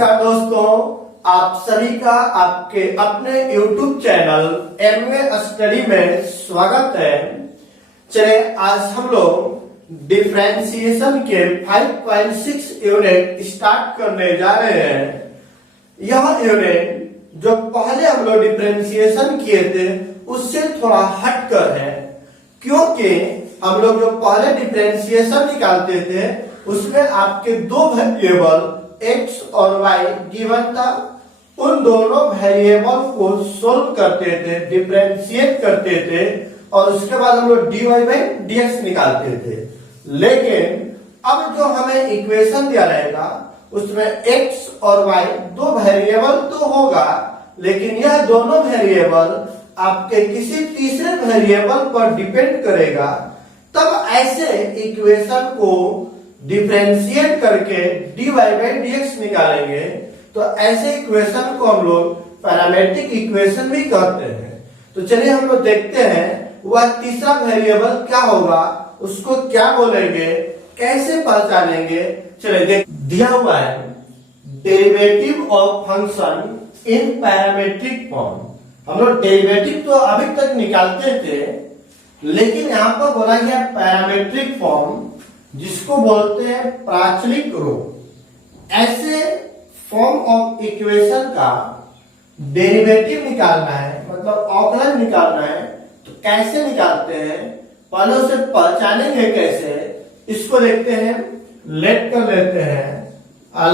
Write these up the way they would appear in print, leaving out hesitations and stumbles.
नमस्कार दोस्तों, आप सभी का आपके अपने YouTube चैनल एमवे स्टडी में स्वागत है। चले आज हम लोग डिफरेंशिएशन के 5.6 यूनिट स्टार्ट करने जा रहे हैं। यह यूनिट जो पहले हम लोग डिफरेंशिएशन किए थे उससे थोड़ा हटकर है, क्योंकि हम लोग जो पहले डिफरेंशिएशन निकालते थे उसमें आपके दो वेरिएबल x और y गिवन था। उन दोनों वेरिएबल को सोल्व करते थे, डिफरेंशिएट करते थे और उसके बाद हम लोग dy बाई dx निकालते थे। लेकिन अब जो हमें इक्वेशन दिया रहेगा उसमें x और y दो वेरिएबल तो होगा, लेकिन यह दोनों वेरिएबल आपके किसी तीसरे वेरिएबल पर डिपेंड करेगा। तब ऐसे इक्वेशन को डिफरेंशिएट करके dy बाई dx निकालेंगे, तो ऐसे इक्वेशन को हम लोग पैरामेट्रिक इक्वेशन भी कहते हैं। तो चलिए हम लोग देखते हैं वह तीसरा वेरिएबल क्या होगा, उसको क्या बोलेंगे, कैसे पहचानेंगे। चलिए देख दिया हुआ है derivative of function in parametric form. हम लोग डेरिवेटिव तो अभी तक निकालते थे, लेकिन यहाँ पर बोला गया पैरामेट्रिक फॉर्म, जिसको बोलते हैं प्राचलिक रूप। ऐसे फॉर्म ऑफ इक्वेशन का डेरिवेटिव निकालना है, मतलब अवकलन निकालना है, तो कैसे निकालते हैं, पहले उसे पहचानेंगे कैसे, इसको देखते हैं। लेट कर लेते हैं,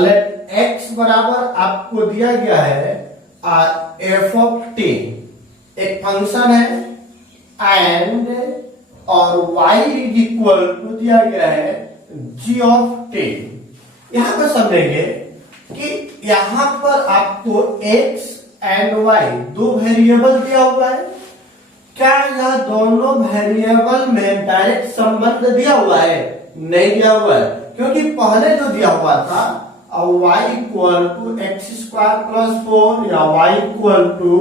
लेट x बराबर आपको दिया गया है f ऑफ t, एक फंक्शन है, एंड और y इक्वल टू दिया गया है g ऑफ t। यहां पर समझेंगे कि यहां पर आपको x एंड y दो वेरिएबल दिया हुआ है। क्या यह दोनों वेरिएबल में डायरेक्ट संबंध दिया हुआ है? नहीं दिया हुआ है, क्योंकि पहले जो दिया हुआ था y equal to x square plus 4 या y equal to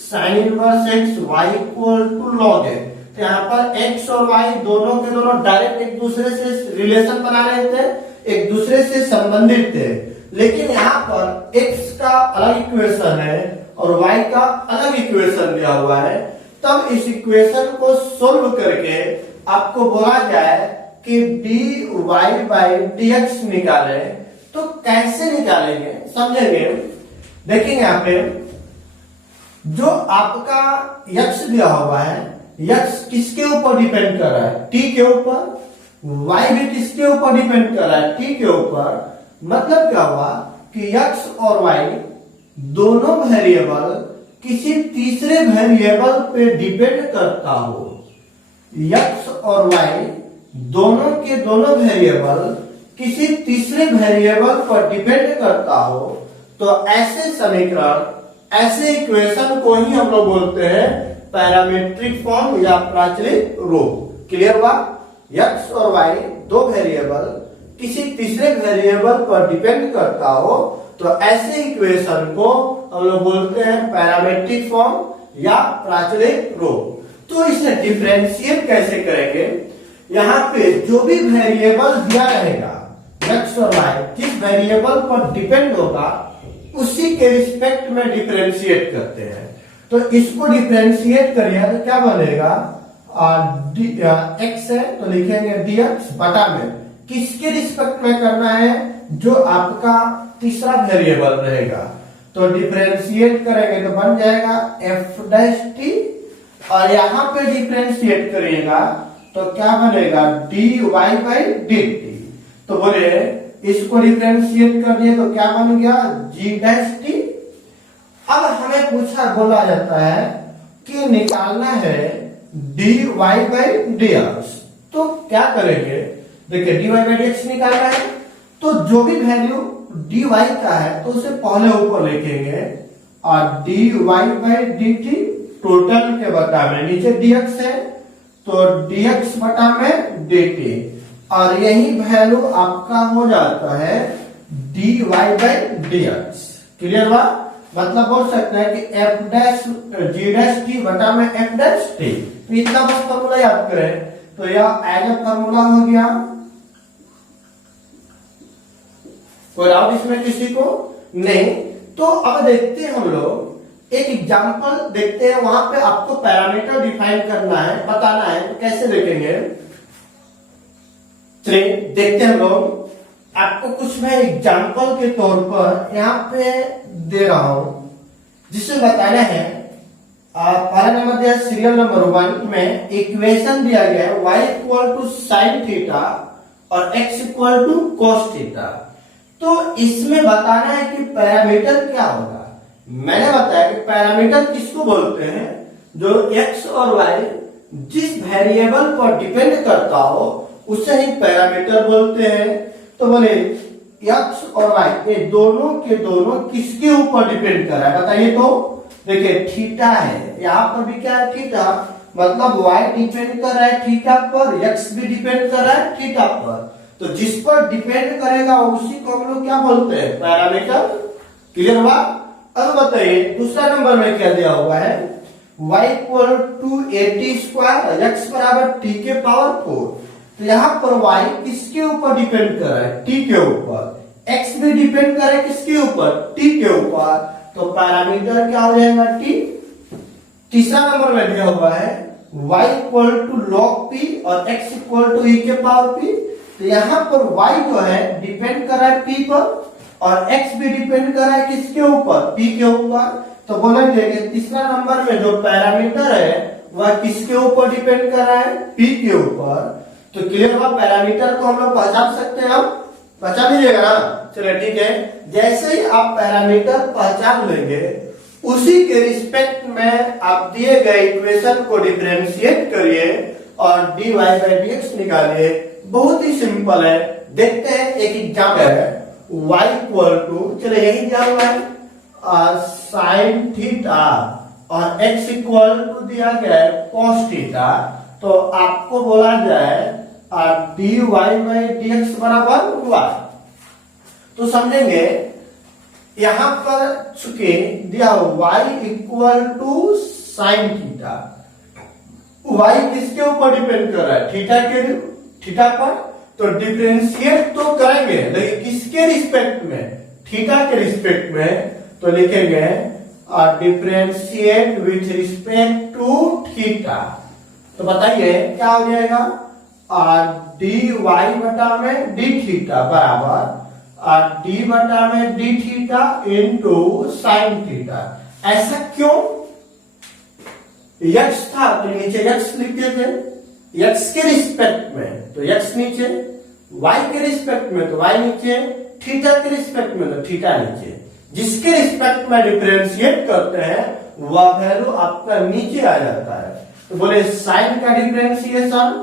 sine inverse x, y equal to log x। तो यहाँ पर x और y दोनों के दोनों डायरेक्ट एक दूसरे से रिलेशन बना रहे थे, एक दूसरे से संबंधित थे। लेकिन यहाँ पर x का अलग इक्वेशन है और y का अलग इक्वेशन दिया हुआ है। तब इस इक्वेशन को सोल्व करके आपको बोला जाए कि dy बाई dx निकाले। तो कैसे निकालेंगे समझेंगे। देखेंगे यहाँ पे जो आपका x दिया हुआ है, x किसके ऊपर डिपेंड कर रहा है? t के ऊपर। y भी किसके ऊपर डिपेंड कर रहा है? t के ऊपर। मतलब क्या हुआ कि x और y दोनों वेरिएबल किसी तीसरे वेरिएबल पे डिपेंड करता हो। x और y दोनों के दोनों वेरिएबल किसी तीसरे वेरिएबल पर डिपेंड करता हो, तो ऐसे समीकरण, ऐसे इक्वेशन को ही हम लोग बोलते हैं पैरामेट्रिक फॉर्म या प्राचलिक रूप। क्लियर हुआ? x और y दो वेरिएबल किसी तीसरे वेरिएबल पर डिपेंड करता हो, तो ऐसे इक्वेशन को हम लोग बोलते हैं पैरामेट्रिक फॉर्म या प्राचलिक रूप। तो इसे डिफरेंशिएट कैसे करेंगे? यहाँ पे जो भी वेरिएबल दिया रहेगा x और y जिस वेरिएबल पर डिपेंड होगा उसी के रिस्पेक्ट में डिफरेंशिएट करते हैं। तो इसको डिफरेंशिएट करिए तो क्या बनेगा? x है तो लिखेंगे dx बटा में किसके रिस्पेक्ट में करना है? जो आपका तीसरा वेरिएबल रहेगा। तो डिफरेंशिएट करेंगे तो बन जाएगा f डैश t, और यहाँ पे डिफरेंशिएट करिएगा तो क्या बनेगा? dy by dt। तो बोले इसको डिफरेंशिएट कर दिए तो क्या बन गया? g dash t। अब हमें बोला जाता है कि निकालना है dy बाई dx। तो क्या करेंगे? देखिए dy बाई dx निकालना है, तो जो भी वैल्यू dy का है तो उसे पहले ऊपर लिखेंगे, और dy बाई dt टोटल के बटा में, नीचे dx है तो dx बटा में dt, और यही वैल्यू आपका हो जाता है dy बाई dx। क्लियर हुआ? मतलब बोल सकते हैं कि f dash g dash t बटा में f डैश t। तो इतना बस फॉर्मूला याद करें, तो यह एज ए फॉर्मूला हो गया कोई डाउट इसमें किसी को नहीं? तो अब देखते हैं हम लोग एक एग्जांपल देखते हैं, वहां पे आपको पैरामीटर डिफाइन करना है, बताना है, तो कैसे देखेंगे? चलिए देखते हैं हम लोग। आपको कुछ मैं एग्जांपल के तौर पर यहाँ पे दे रहा हूं जिससे बताना है। पहला नंबर दिया सीरियल नंबर 1 में इक्वेशन दिया गया है y equal to sine theta और x equal to cos theta. तो इसमें बताना है कि पैरामीटर क्या होगा। मैंने बताया कि पैरामीटर किसको बोलते हैं? जो x और y जिस वेरिएबल पर डिपेंड करता हो उसे ही पैरामीटर बोलते हैं। तो बोले x और y ये दोनों के दोनों किसके ऊपर डिपेंड कर रहा है बताइए? तो देखिए थीटा है, यहाँ पर भी क्या है? थीटा, मतलब y डिपेंड कर रहा है थीटा पर, x भी डिपेंड कर रहा है थीटा पर। तो जिस पर डिपेंड करेगा उसी को हम लोग क्या बोलते हैं? पैरामीटर। क्लियर हुआ? अब बताइए दूसरा नंबर में क्या दिया हुआ है? y equal to 80 square x बराबर t के पावर 4। तो यहाँ पर y किसके ऊपर डिपेंड कर रहा है? t के ऊपर। x भी डिपेंड कर रहा है किसके ऊपर? t के ऊपर। तो पैरामीटर क्या हो जाएगा? t। तीसरा नंबर में दिया हुआ है y equal to log p और x इक्वल टू e के पावर p। तो यहाँ पर y जो है डिपेंड कर रहा है p पर और x भी डिपेंड कर रहा है किसके ऊपर? p के ऊपर। तो बोलेंगे कि तीसरा नंबर में जो पैरामीटर है वह किसके ऊपर डिपेंड कर रहा है? p के ऊपर। तो क्लियर हुआ? पैरामीटर को हम लोग पहचान सकते हैं, आप पहचान लीजिएगा ना? चलिए ठीक है। जैसे ही आप पैरामीटर पहचान लेंगे उसी के रिस्पेक्ट में आप दिए गए इक्वेशन को डिफरेंशिएट करिए और dy बाई dx निकालिए। बहुत ही सिंपल है। देखते हैं एक एग्जाम्पल है y इक्वल टू, चलिए यही दिया हुआ है साइन थीटा और x इक्वल टू दिया गया है कॉस थीटा। तो आपको बोला जाए dy बाई dx बराबर y। तो समझेंगे यहां पर चूंकि दिया y equal to sine theta, y किसके ऊपर डिपेंड कर रहा है? थीटा पर। तो डिफरेंशिएट तो करेंगे लेकिन किसके रिस्पेक्ट में? थीटा के रिस्पेक्ट में। तो लिखेंगे differentiate with respect to theta. तो बताइए क्या हो जाएगा? dy बटा में d थीटा बराबर d बटा में d theta into sine theta. ऐसा क्यों? x था तो नीचे x लिखते थे, x के रिस्पेक्ट में तो x नीचे, y के रिस्पेक्ट में तो y नीचे, थीटा के रिस्पेक्ट में तो थीटा नीचे। जिसके रिस्पेक्ट में डिफरेंशिएट करते हैं वह वैल्यू आपका नीचे आ जाता है। तो बोले साइन का डिफरेंशिएशन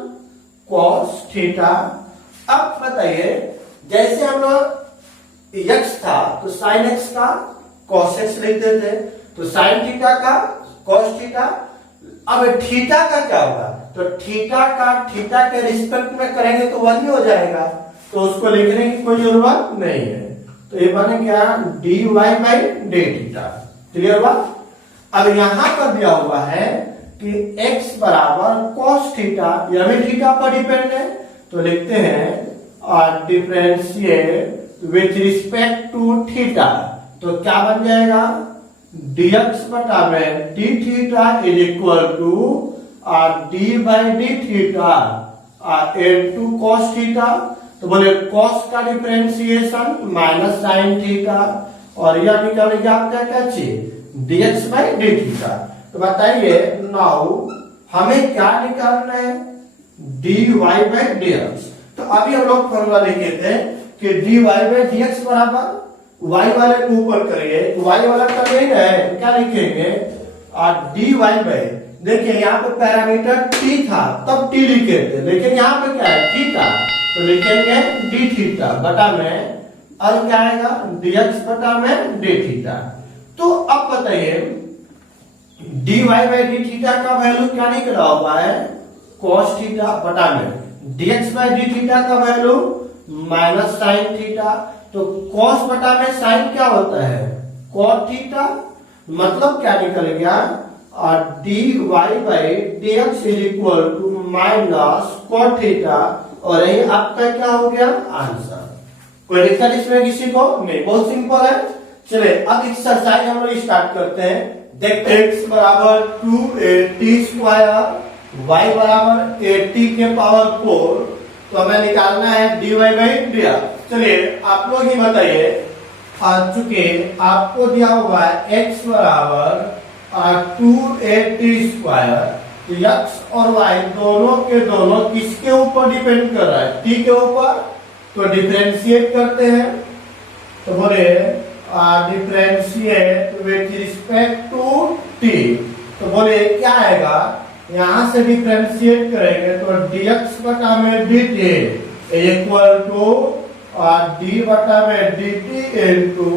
कॉस थीटा। अब बताइए जैसे हम लोग x था तो साइन x का कॉस x लिखते थे, तो साइन थीटा का कॉस थीटा। अब थीटा का क्या होगा? तो थीटा का थीटा के रिस्पेक्ट में करेंगे तो वही हो जाएगा, तो उसको लिखने की कोई जरूरत नहीं है। तो ये बने क्या? dy by d theta. Clear हुआ? अब यहां पर दिया हुआ है कि x बराबर कॉस थीटा, यह भी थीटा पर डिपेंड है। तो लिखते हैं differentiate with respect to theta. तो क्या बन जाएगा? dx बटा में d theta is equal to d by d theta into cos theta. तो बोले कॉस का डिफरेंशिएशन माइनस साइन थीटा और यह निकालेगा आपका क्या चाहिए? dx by d theta. तो बताइए नाउ हमें क्या निकालना है? dy by dx। तो अभी हम लोग फॉर्मूला लिखे थे कि dy बाई dx बराबर y वाले को ऊपर करिए, y वाला कर नहीं है, क्या लिखेंगे? dy बाई, देखिए यहाँ पे पैरामीटर t था तब t लिखे थे, लेकिन यहाँ पे क्या है? थीटा। तो लिखेंगे d थीटा बटा में और क्या आएगा? dx बटा में d थीटा। तो अब बताइए dy बाई डी थीटा का वैल्यू क्या निकला हुआ है? cos थीटा बटा में dx बाई डी थीटा का वैल्यू माइनस साइन थीटा। तो cos बटा में साइन क्या होता है? cot theta. मतलब क्या निकल गया? dy by dx is equal to minus cot theta और ये आपका क्या हो गया? आंसर। कोई दिक्कत इसमें किसी को नहीं, बहुत सिंपल है। चलिए अब एक्सरसाइज हम लोग स्टार्ट करते हैं। देखते हैं x बराबर 2a स्क्वायर, y बराबर 80 के पावर 4, तो हमें निकालना है dy बाई dx। चलिए आप लोग ही बताइए, चूंकि आपको दिया हुआ है x बराबर 2a स्क्वायर, तो x और y दोनों के दोनों किसके ऊपर डिपेंड कर रहा है, t के ऊपर। तो डिफरेंशिएट करते हैं, तो बोले differentiate with respect to t, तो बोले क्या आएगा, यहां से डिफरेंशिएट करेंगे तो dx बटा में dt इक्वल टू d बटा में dt इनटू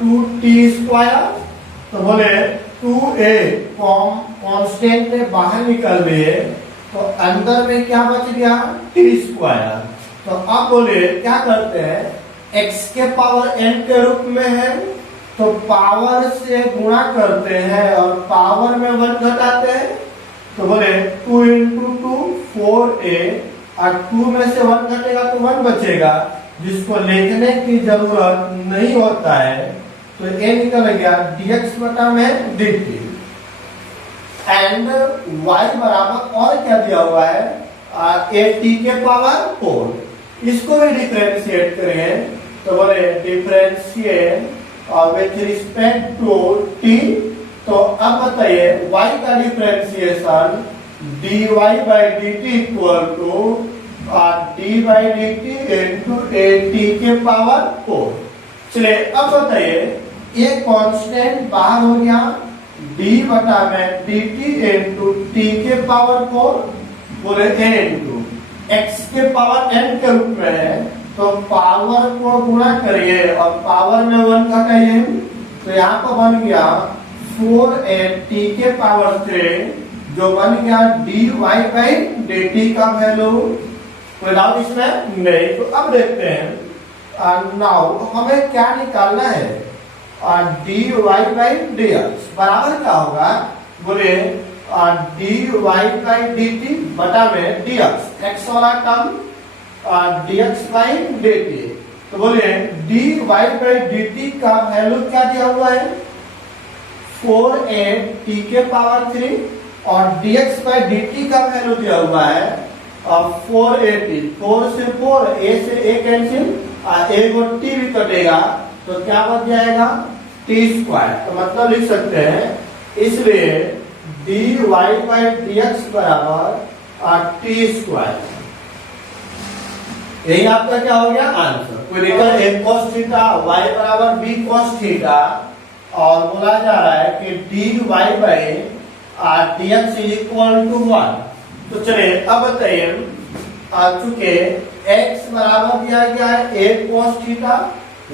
2t स्क्वायर। तो बोले 2a कांस्टेंट में बाहर निकल लिए, तो अंदर में क्या बच गया, t स्क्वायर। तो अब बोले क्या करते हैं, x के पावर n के रूप में है, तो पावर से गुणा करते हैं और पावर में 1 घटाते हैं। तो बोले 2 इंटू 2 4a, और 2 में से 1 घटेगा तो 1 बचेगा, जिसको लिखने की जरूरत नहीं होता है। तो a निकल गया dx बटा में dt। एंड y बराबर और क्या दिया हुआ है, 80 के पावर 4, इसको भी डिफरेंशिएट करेंगे। तो बोले differentiate with respect to t। तो अब बताइए y का differentiation dy by dt equal to d by dt into 80 के पावर 4। चलिए अब बताइए, ये कांस्टेंट बाहर हो गया, d बटा में dt इंटू t के पावर 4, बोले a इंटू x के पावर n के रूप में है, तो पावर को गुणा करिए और पावर में 1 घटाइए, तो यहाँ पर बन गया 4a t के पावर 3, जो बन गया dy बाई dt का वैल्यू। कोई डाउट इसमें नहीं। तो अब देखते हैं, नाउ हमें क्या निकालना है, dy बाई dx बराबर क्या होगा, बोले dy बाई dt बटा में dx, x वाला टर्म dx बाई dt। तो बोले dy बाई dt का वैल्यू क्या दिया हुआ है, 4a t के पावर 3, और dx बाई dt का वैल्यू दिया हुआ है 4a, 4 से 4, a से a कैंसिल, a को t भी कटेगा, तो क्या बच जाएगा, t स्क्वायर। तो मतलब लिख सकते हैं, इसलिए dy बाई dx बराबर t स्क्वायर। यही आपका क्या हो गया आंसर। कोई देखा a cos थीटा y बराबर b cos थीटा, और बोला जा रहा है कि dy by dx equal to 1। तो चलिए अब बताइए, चूंकि x बराबर दिया गया है a cos थीटा,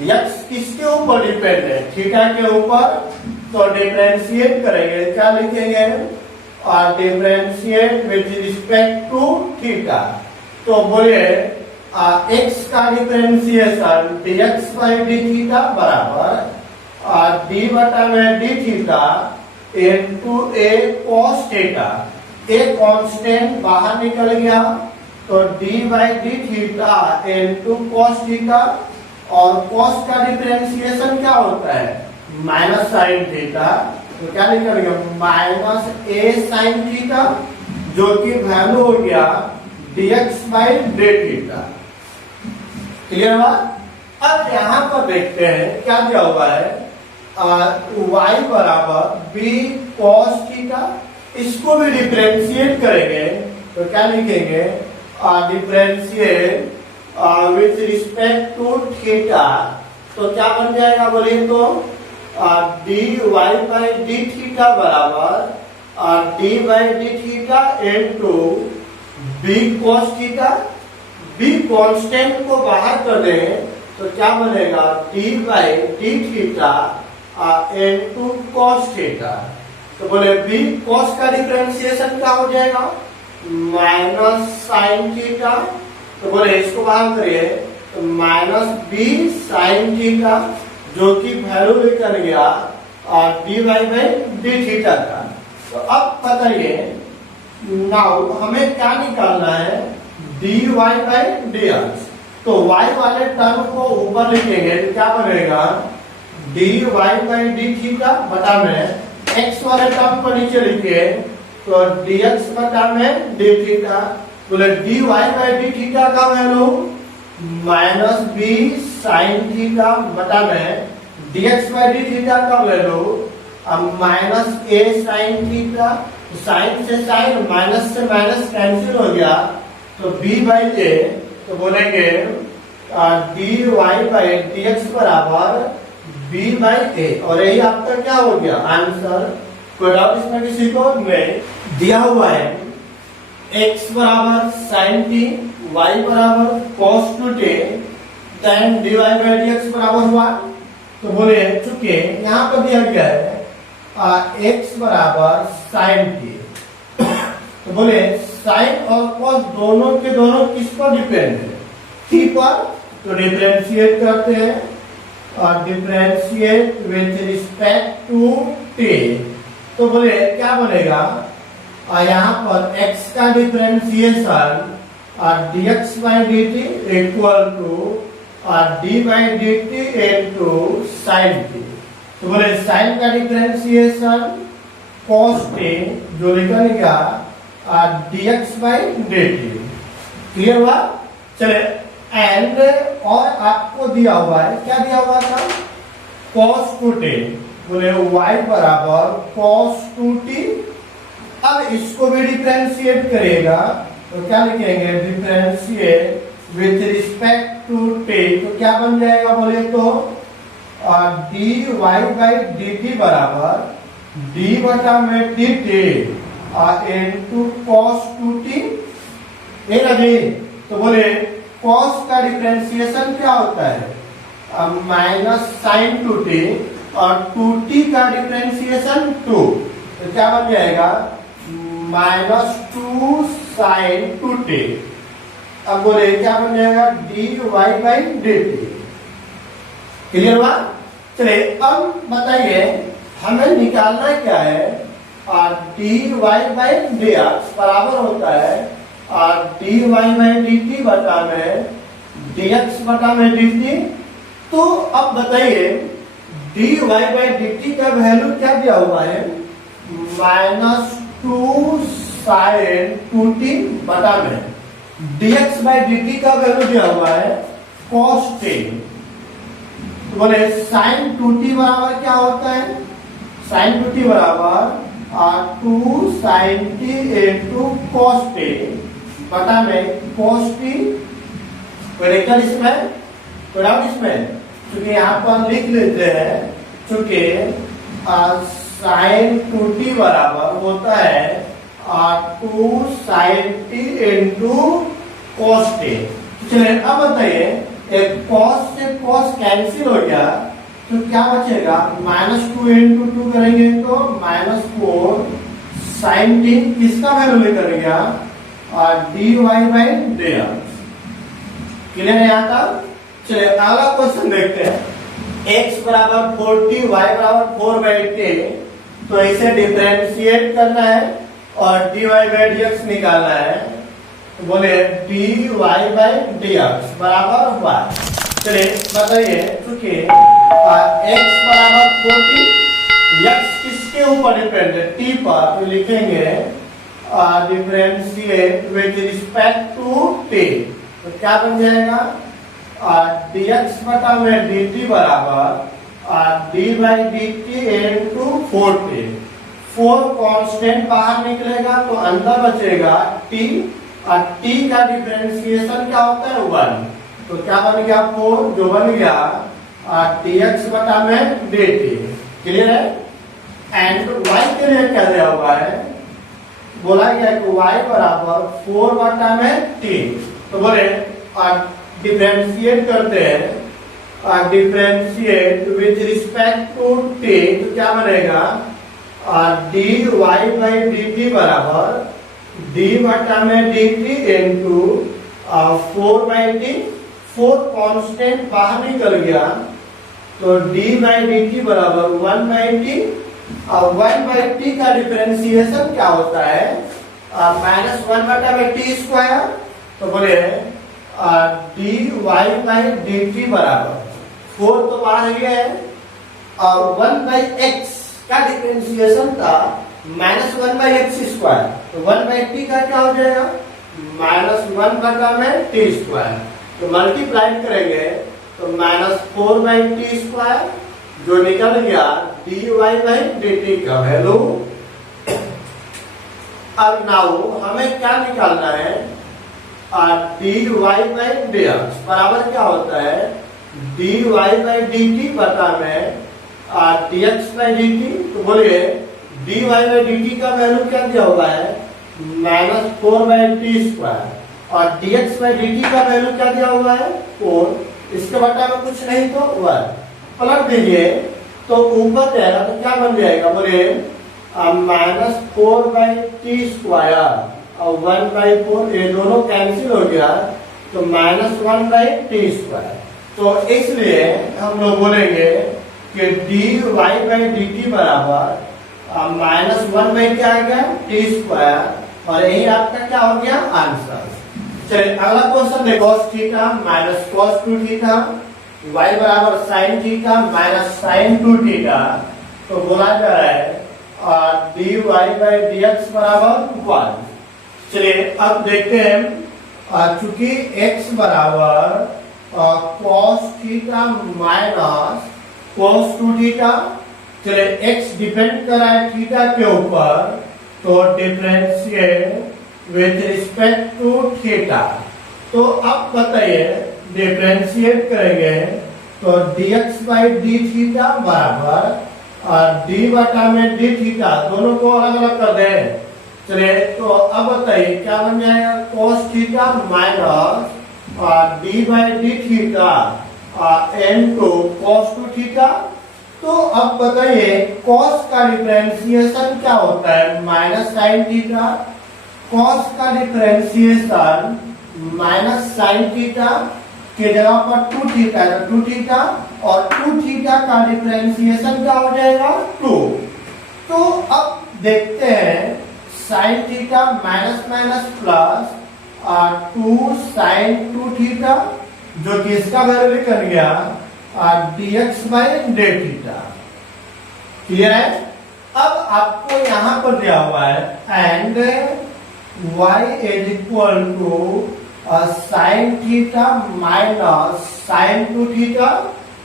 x किसके ऊपर डिपेंड है, थीटा के ऊपर, तो डिफरेंशिएट करेंगे, क्या लिखेंगे, differentiate with respect to theta. तो बोलिए x का differentiation dx by d theta बराबर d बटा में d theta into a cos theta. a constant बाहर निकल गया, तो d by d theta into cos theta, और cos का डिफरेंशिएशन क्या होता है, माइनस साइन थीटा। तो क्या निकलेगा, माइनस a साइन थीटा, जो कि वैल्यू हो गया dx by d theta. Clear हुआ। अब यहाँ पर देखते हैं क्या दिया हुआ है, y बराबर b cos थीटा, इसको भी डिफरेंशिएट करेंगे, तो क्या लिखेंगे, differentiate with respect to theta. तो क्या बन जाएगा बोलिए, तो dy बाई डी थीटा बराबर d by d theta into b cos theta. b constant को बाहर कर दें, तो क्या बनेगा, d by d theta into cos theta. तो बोले b cos का डिफरेंशिएशन क्या हो जाएगा, माइनस साइन थीटा। तो बोले इसको बाहर करिए, तो माइनस b साइन थीटा, जो कि वैल्यू निकल गया dy बाई डी थीटा का। तो अब बताइए, नाउ हमें क्या निकालना है, dy बाई dx। तो y वाले टर्म को ऊपर लिखेंगे तो क्या बनेगा, dy बाई डी थीटा बटा में x वाले टर्म को नीचे लिखे तो dx बटा में डी थीटा, बोले dy बाई डी थीटा का value minus b sine theta बटा में dx बाई डी थीटा का value minus a sine theta, sine से साइन माइनस से माइनस कैंसिल हो गया तो b बाई ए, तो बोलेंगे dy बाई dx बराबर b बाई ए, और यही आपका क्या हो गया आंसर। कोई डाउट इसमें किसी को नहीं। दिया हुआ है x बराबर साइन टी, y बराबर cos two t, then dy by dx बराबर हुआ। तो बोले चुके यहाँ पर दिया गया है x बराबर साइन टी, तो बोले साइन और कॉस दोनों के दोनों किस पर डिपेंड है, t पर। तो डिफरेंशिएट करते हैं और differentiate with respect to t, तो बोले क्या बनेगा, यहाँ पर x का differentiation dx by dt equal to d by dt into sine t, तो बोले साइन का डिफरेंशिएशन cos t जो निकल गया dx बाई dt। क्लियर हुआ। चले एंड और आपको दिया हुआ है, क्या दिया हुआ था, cos टू t, बोले y बराबर cos टू t। अब इसको भी डिफरेंशिएट करेगा तो क्या लिखेंगे, differentiate with respect to t, तो क्या बन जाएगा बोले तो dy बाई dt बराबर d बटा में dt into cos two t। तो बोले cos का डिफरेंशिएशन क्या होता है, माइनस साइन टू टी, और टू टी का डिफरेंशिएशन 2, तो क्या बन जाएगा माइनस 2 साइन टू टी। अब बोले क्या बन जाएगा dy बाई dt। क्लियर हुआ। चलिए अब बताइए हमें निकालना क्या है, dy बाई dx बराबर होता है dy बाई dt बटा में dx बटा में dt। तो अब बताइए dy बाई dt का वैल्यू क्या दिया हुआ है, माइनस 2 साइन 2t बटा में dx बाई dt का वैल्यू दिया हुआ है cos t। तो बोले साइन 2t बराबर क्या होता है, साइन 2t बराबर 2 sine t into cos t बटा में cos t। कोई इसमें कोई डाउट इसमें, क्योंकि यहाँ पर लिख लेते हैं, चूंकि साइन 2t बराबर होता है 2 sine t into cos t। चलिए अब बताइए एक cos से cos कैंसिल हो गया तो क्या बचेगा, माइनस 2 इंटू 2 करेंगे तो माइनस 4 साइन टी, किसका वैल्यू लेकर गया dy बाई dx। क्लियर है यहाँ तक। चलिए अगला क्वेश्चन देखते हैं। x बराबर 4t, y बराबर 4 बाई t, तो इसे डिफरेंशिएट करना है और dy बाई dx निकालना है। तो बोले dy बाई dx बराबर हुआ। चलिए बताइए, चूंकि x बराबर 4t, x किसके ऊपर डिपेंड है, t पर, तो लिखेंगे differentiate with respect to t, तो क्या बन जाएगा dx बटा में dt बराबर d by dt into 4t। 4 constant बाहर निकलेगा तो अंदर बचेगा t, और t का डिफरेंशिएशन क्या होता है 1, तो क्या बन गया 4, जो बन गया dx बटा में dt। क्लियर है। एंड y के लिए क्या दिया हुआ है, बोला गया कि y बराबर 4 बटा में t, तो बोले डिफरेंशिएट करते हैं, differentiate with respect to t, तो क्या बनेगा dy बाई dt बराबर d बटा में dt into 4 by t। 4 constant बाहर निकल गया तो d बाई dt बराबर 1 बाई t, और 1 बाई t का डिफरेंशिएशन क्या होता है माइनस 1 बटा में t स्क्वायर। तो बोले dy बाई डी टी बराबर 4 तो बाहर गया है और 1 बाई एक्स का डिफरेंशिएशन था -1/x²। तो 1/t का क्या हो जाएगा -1/t²। तो मल्टीप्लाई करेंगे तो -4/t², जो निकल गया dy बाई dt का वैल्यू। अब नाउ हमें क्या निकालना है, dy बाई dx बराबर क्या होता है dy बाई dt बटा में dx बाई dt। तो बोलिए dy बाई dt का वैल्यू क्या दिया हुआ है -4/t² और dx बाई dt का वैल्यू क्या दिया हुआ है 4। इसके बटा में कुछ नहीं तो 1 पलट दीजिए तो ऊपर जाएगा तो क्या बन जाएगा, बोलिए -4/t² और 1/4, ये दोनों कैंसिल हो गया तो -1/t²। तो इसलिए हम लोग बोलेंगे कि dy बाई dt बराबर -1 क्या आ गया t², और यही आपका क्या हो गया आंसर। चलिए अगला क्वेश्चन देखो, cos theta minus cos 2 theta y बराबर sin theta minus sin 2 theta. तो बोला जा रहा है dy बाई dx बराबर 1। चलिए अब देखते हैं, चूंकि x बराबर cos theta minus cos 2 theta, चलिए x डिपेंड कर रहा है थीटा के ऊपर, तो differentiate with respect to theta. तो अब बताइए डिफरेंशिएट करेंगे तो dx बाई डी थीटा बराबर d बटा में d थीटा, दोनों को अलग अलग कर दें। चलिए तो अब बताइए क्या बन जाएगा cos theta minus d by d theta into cos 2 theta. तो अब बताइए cos का डिफरेंशिएशन क्या होता है माइनस sin थीटा, cos का डिफरेंशिएशन माइनस sin थीटा के जगह पर 2 थीटा है तो 2 थीटा, और 2 थीटा का डिफरेंशिएशन क्या हो जाएगा 2। तो अब देखते हैं sin theta minus minus plus 2 sin 2 theta, जो कि इसका वैल्यू निकल गया dx by d theta. Clear है। अब आपको यहां पर दिया हुआ है and y is equal to sin theta minus sin 2 theta.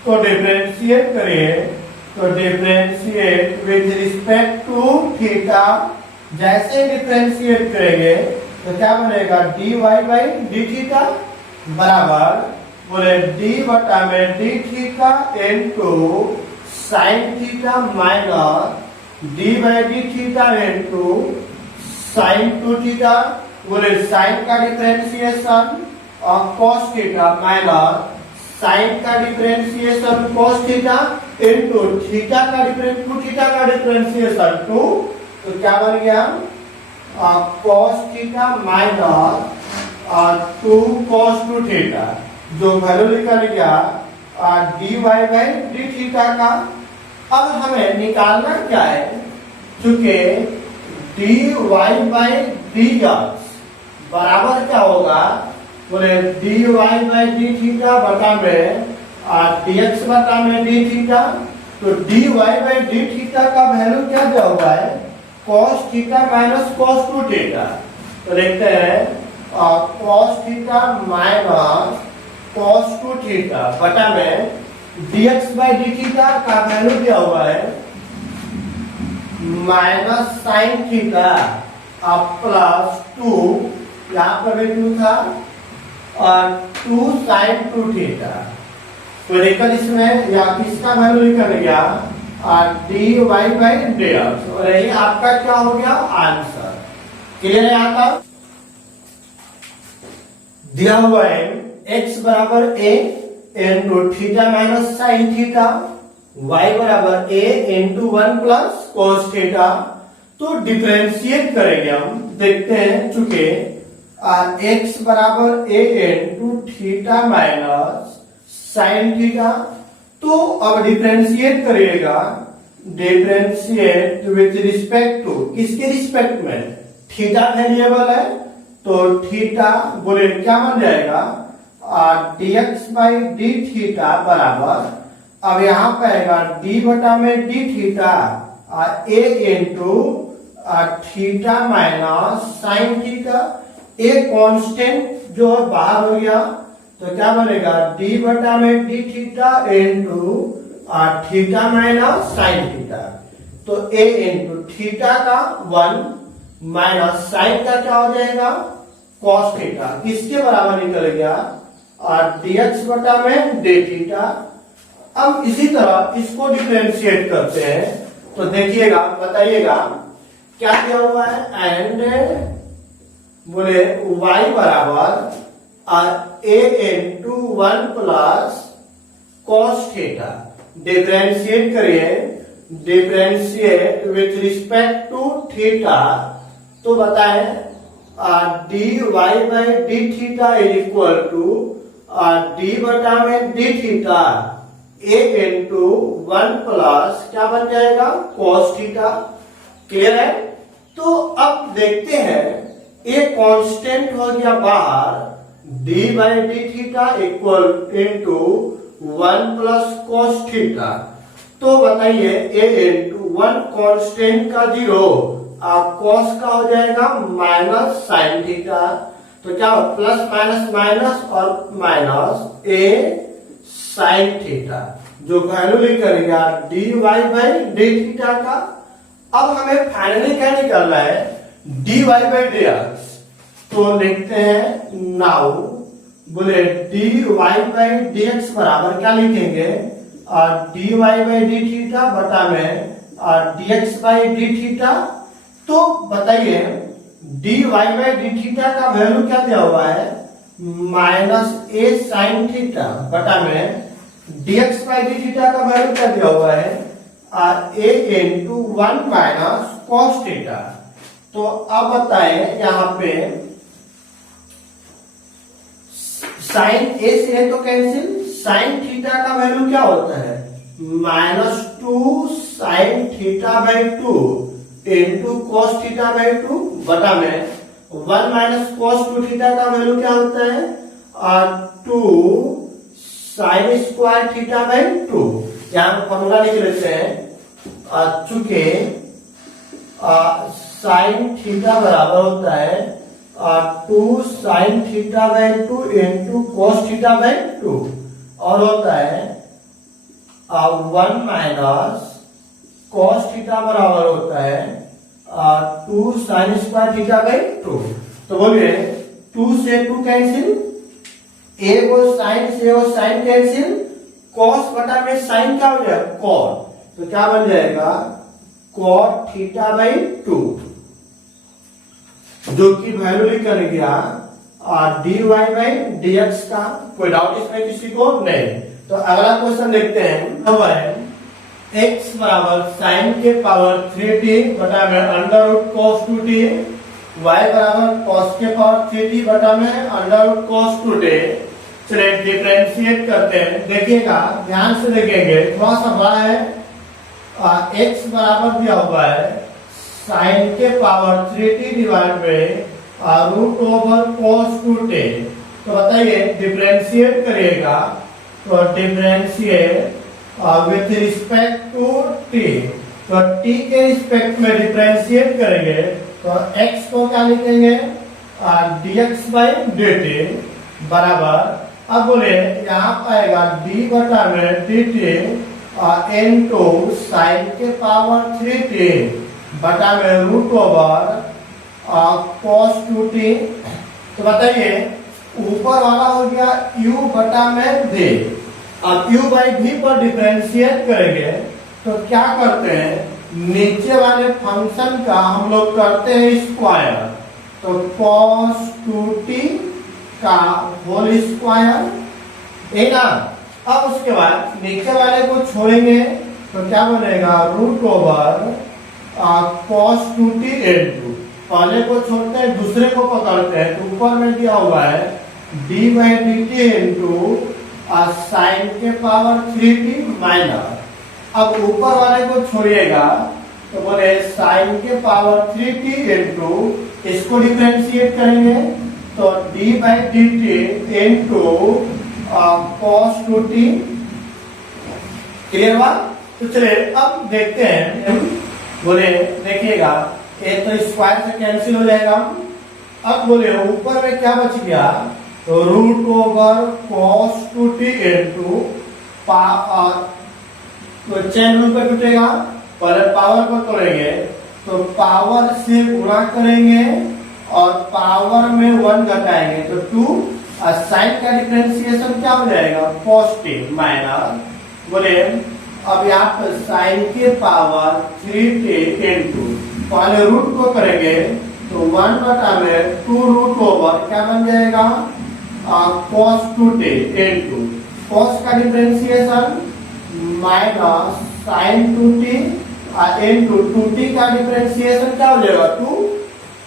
तो डिफरेंशिएट करिए तो differentiate with respect to theta, जैसे डिफरेंशिएट करेंगे तो क्या बनेगा dy बाई डी थीटा बराबर, बोले d बटा में d theta into sin theta minus d by d theta into sin 2 theta, बोले sin का डिफरेंशिएशन और cos थीटा माइनस sin का differentiation cos theta into theta का डिफरेंस 2 थीटा का डिफरेंशिएशन 2। तो क्या बन गया cos theta minus 2 cos 2 theta, जो वैल्यू निकल गया dy बाई डी थीटा का। अब हमें निकालना क्या है, चूंकि dy बाई dx बराबर क्या होगा, बोले dy बाई डी थीटा बटा में dx बटा में डी थीटा। तो dy बाई डी थीटा का वैल्यू क्या दिया हुआ है cos theta minus cos 2 theta. तो देखते हैं cos theta minus cos 2 theta बटा में dx बाई डी थीटा का वैल्यू दिया हुआ है माइनस sin थीटा प्लस 2, यहाँ पर भी 2 था और 2 sin 2 थीटा। तो निकल इसमें या किसका वैल्यू निकल गया dy बाई dx, और यही आपका क्या हो गया आंसर। क्लियर है। यहाँ तक दिया हुआ है x बराबर a into theta minus sine theta, y बराबर a into 1 plus cos theta. तो डिफरेंशिएट करेंगे हम, देखते हैं चूंकि x बराबर a into theta minus sine theta. तो अब डिफरेंशिएट करिएगा, डिफरेंशिएट विथ रिस्पेक्ट टू, किसके रिस्पेक्ट में, थीटा वेरिएबल है तो थीटा, बोले क्या बन जाएगा dx बाई डी थीटा बराबर, अब यहाँ पे आएगा d बटा में d theta a into theta minus sine theta. A constant जो बाहर हो गया तो क्या बनेगा d बटा में d theta into theta minus sine theta. तो a इंटू थीटा का 1 माइनस साइन का क्या हो जाएगा कॉस थीटा, किसके बराबर निकल गया dx बटा में डी थीटा। अब इसी तरह इसको डिफरेंशिएट करते हैं तो देखिएगा, बताइएगा क्या दिया हुआ है। एंड बोले y बराबर a into 1 plus cos theta. Differentiate करिए, differentiate with respect to theta, तो बताए dy by d theta is equal to d बटा में d theta a into 1 plus क्या बन जाएगा cos थीटा। क्लियर है। तो अब देखते हैं a कांस्टेंट हो गया बाहर, d by d theta equal into 1 plus cos theta. तो बताइए a इंटू 1 कांस्टेंट का 0 cos का हो जाएगा माइनस साइन थीटा। तो क्या प्लस माइनस माइनस और माइनस a साइन थीटा, जो वैल्यू निकलेगा dy बाई डी थीटा का। अब हमें फाइनली क्या निकलना है dy बाई dx। तो लिखते हैं नाउ, बोले dy बाई dx बराबर क्या लिखेंगे dy बाई डी थीटा बटा में dx बाई डी थीटा। तो बताइए dy बाई डी थीटा का वैल्यू क्या दिया हुआ है माइनस a साइन थीटा बटा में dx बाई डी थीटा का वैल्यू क्या दिया हुआ है a into 1 minus cos theta. तो अब बताएं यहाँ पे साइन a से है तो कैंसिल, साइन थीटा का वैल्यू क्या होता है -2 sine theta by 2 into cos theta by 2 बटा में 1 माइनस cos 2 थीटा का वैल्यू क्या होता है 2 साइन स्क्वायर थीटा बाई 2। यहाँ पर फॉर्मूला लिख लेते हैं, चूंकि साइन थीटा बराबर होता है 2 sine theta by 2 into cos theta by 2 और होता है 1 माइनस cos थीटा बराबर होता है 2 साइन स्क्वायर थीटा बाई 2। तो बोलिए 2 से 2 कैंसिल, a वो साइन से वो साइन कैंसिल, cos बटा में साइन क्या हो जाएगा cot। तो क्या बन जाएगा cot थीटा बाई 2, जो कि वैल्यू निकल गया dy बाई dx का। कोई डाउट इसमें किसी को नहीं। तो अगला क्वेश्चन देखते हैं, अब है x बराबर साइन के पावर 3t बटा में under root cos 2t, y बराबर cos के पावर 3t बटा में अंडर रूट cos 2t। चलिए डिफरेंशिएट करते हैं, देखिएगा ध्यान से देखेंगे, थोड़ा सा बड़ा है। x बराबर दिया हुआ है साइन के पावर 3t डिवाइड में रूट ओवर cos 2t। तो बताइए डिफरेंशिएट करिएगा, तो differentiate with respect to t, तो t के रिस्पेक्ट में डिफरेंशिएट करेंगे तो x को क्या लिखेंगे dx बाई dt बराबर, अब बोले यहाँ पाएगा d बटा में dt इनटू साइन के पावर 3t बटा में रूट ओवर cos 2t। तो बताइए ऊपर वाला हो गया u बटा में v। अब u बाई v पर डिफरेंशिएट करेंगे तो क्या करते हैं नीचे वाले फंक्शन का हम लोग करते हैं स्क्वायर, तो cos 2t का होल स्क्वायर है ना। अब उसके बाद नीचे वाले को छोड़ेंगे तो क्या बनेगा root over cos 2t into, पहले को छोड़ते हैं दूसरे को पकड़ते हैं तो ऊपर में दिया हुआ है d by D T into sine के पावर 3t माइनस। अब ऊपर वाले को छोड़िएगा तो बोले साइन के पावर 3t इंटू, इसको डिफरेंशिएट करेंगे तो D by D T into cos two T. Clear बात? तो चलिए अब देखते हैं। बोले देखिएगा एक तो स्क्वायर से कैंसिल हो जाएगा। अब बोले ऊपर में क्या बच गया, तो root over cos two t into तो चेन रूल पे टूटेगा, पहले पावर को तोड़ेंगे तो पावर से गुणा करेंगे और पावर में 1 घटाएंगे तो 2 और साइन का डिफरेंशिएशन क्या हो जाएगा, पॉजिटिव माइनस। बोले अब यहाँ पर साइन के पावर 3t इंटू पहले रूट को करेंगे तो 1 बटा में 2 रूट ओवर क्या बन जाएगा, cos 2t इंटू cos का differentiation minus sine 2t into 2t का डिफरेंशिएशन क्या हो जाएगा 2।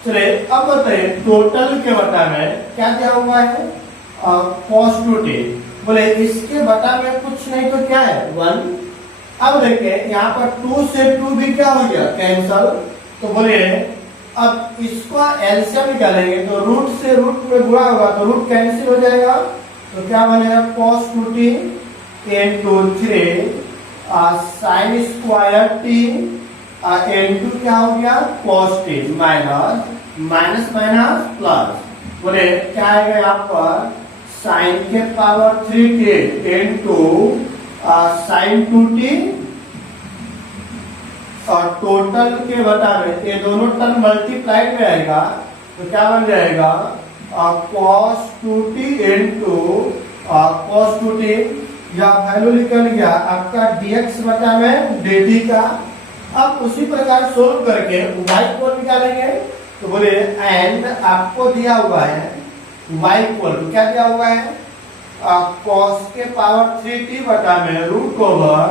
चलिए अब बताइए टोटल के बटा में क्या दिया हुआ है, cos 2t। बोले इसके बटा में कुछ नहीं तो क्या है 1। अब देखिए यहाँ पर 2 से 2 भी क्या हो गया कैंसल। तो बोले अब इसको एलसीएम निकालेंगे तो रूट से रूट में गुणा होगा तो रूट कैंसिल हो जाएगा तो क्या बनेगा cos 2t into 3 sine square T into क्या हो गया cos t minus minus minus plus. बोले क्या आएगा यहाँ पर साइन के power 3t into sine 2t और टोटल के बता में ये दोनों टर्म मल्टीप्लाइड में आएगा तो क्या बन जाएगा cos 2t into cos 2t। या वैल्यू निकल गया आपका dx बटा में dt का। अब उसी प्रकार सोल्व करके y को निकालेंगे तो बोले एंड आपको दिया हुआ है y इक्वल टू क्या दिया हुआ है, cos के पावर 3t बटा में रूट ओवर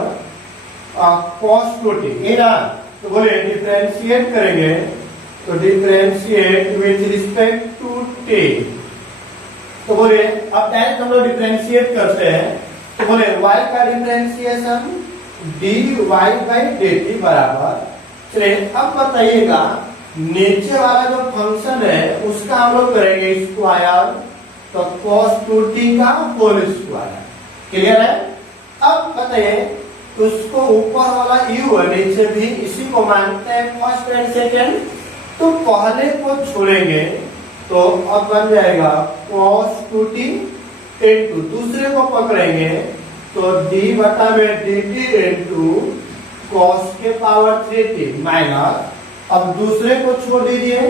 cos 2t है ना। तो बोले डिफरेंशिएट करेंगे तो differentiate with respect to t। तो बोले अब डायरेक्ट हम लोग डिफरेंशिएट करते हैं तो बोले y का डिफरेंशिएशन dy बाई dt बराबर। चलिए अब बताइएगा नीचे वाला जो फंक्शन है उसका हम लोग करेंगे स्क्वायर तो cos 2t का होल स्क्वायर। क्लियर है? अब बताइए उसको ऊपर वाला u है नीचे भी इसी को मानते हैं फर्स्ट एंड सेकेंड। तो पहले को छोड़ेंगे तो अब बन जाएगा cos 2t इंटू दूसरे को पकड़ेंगे तो d बटा में dt इंटू cos के पावर 3t माइनस अब दूसरे को छोड़ दीजिए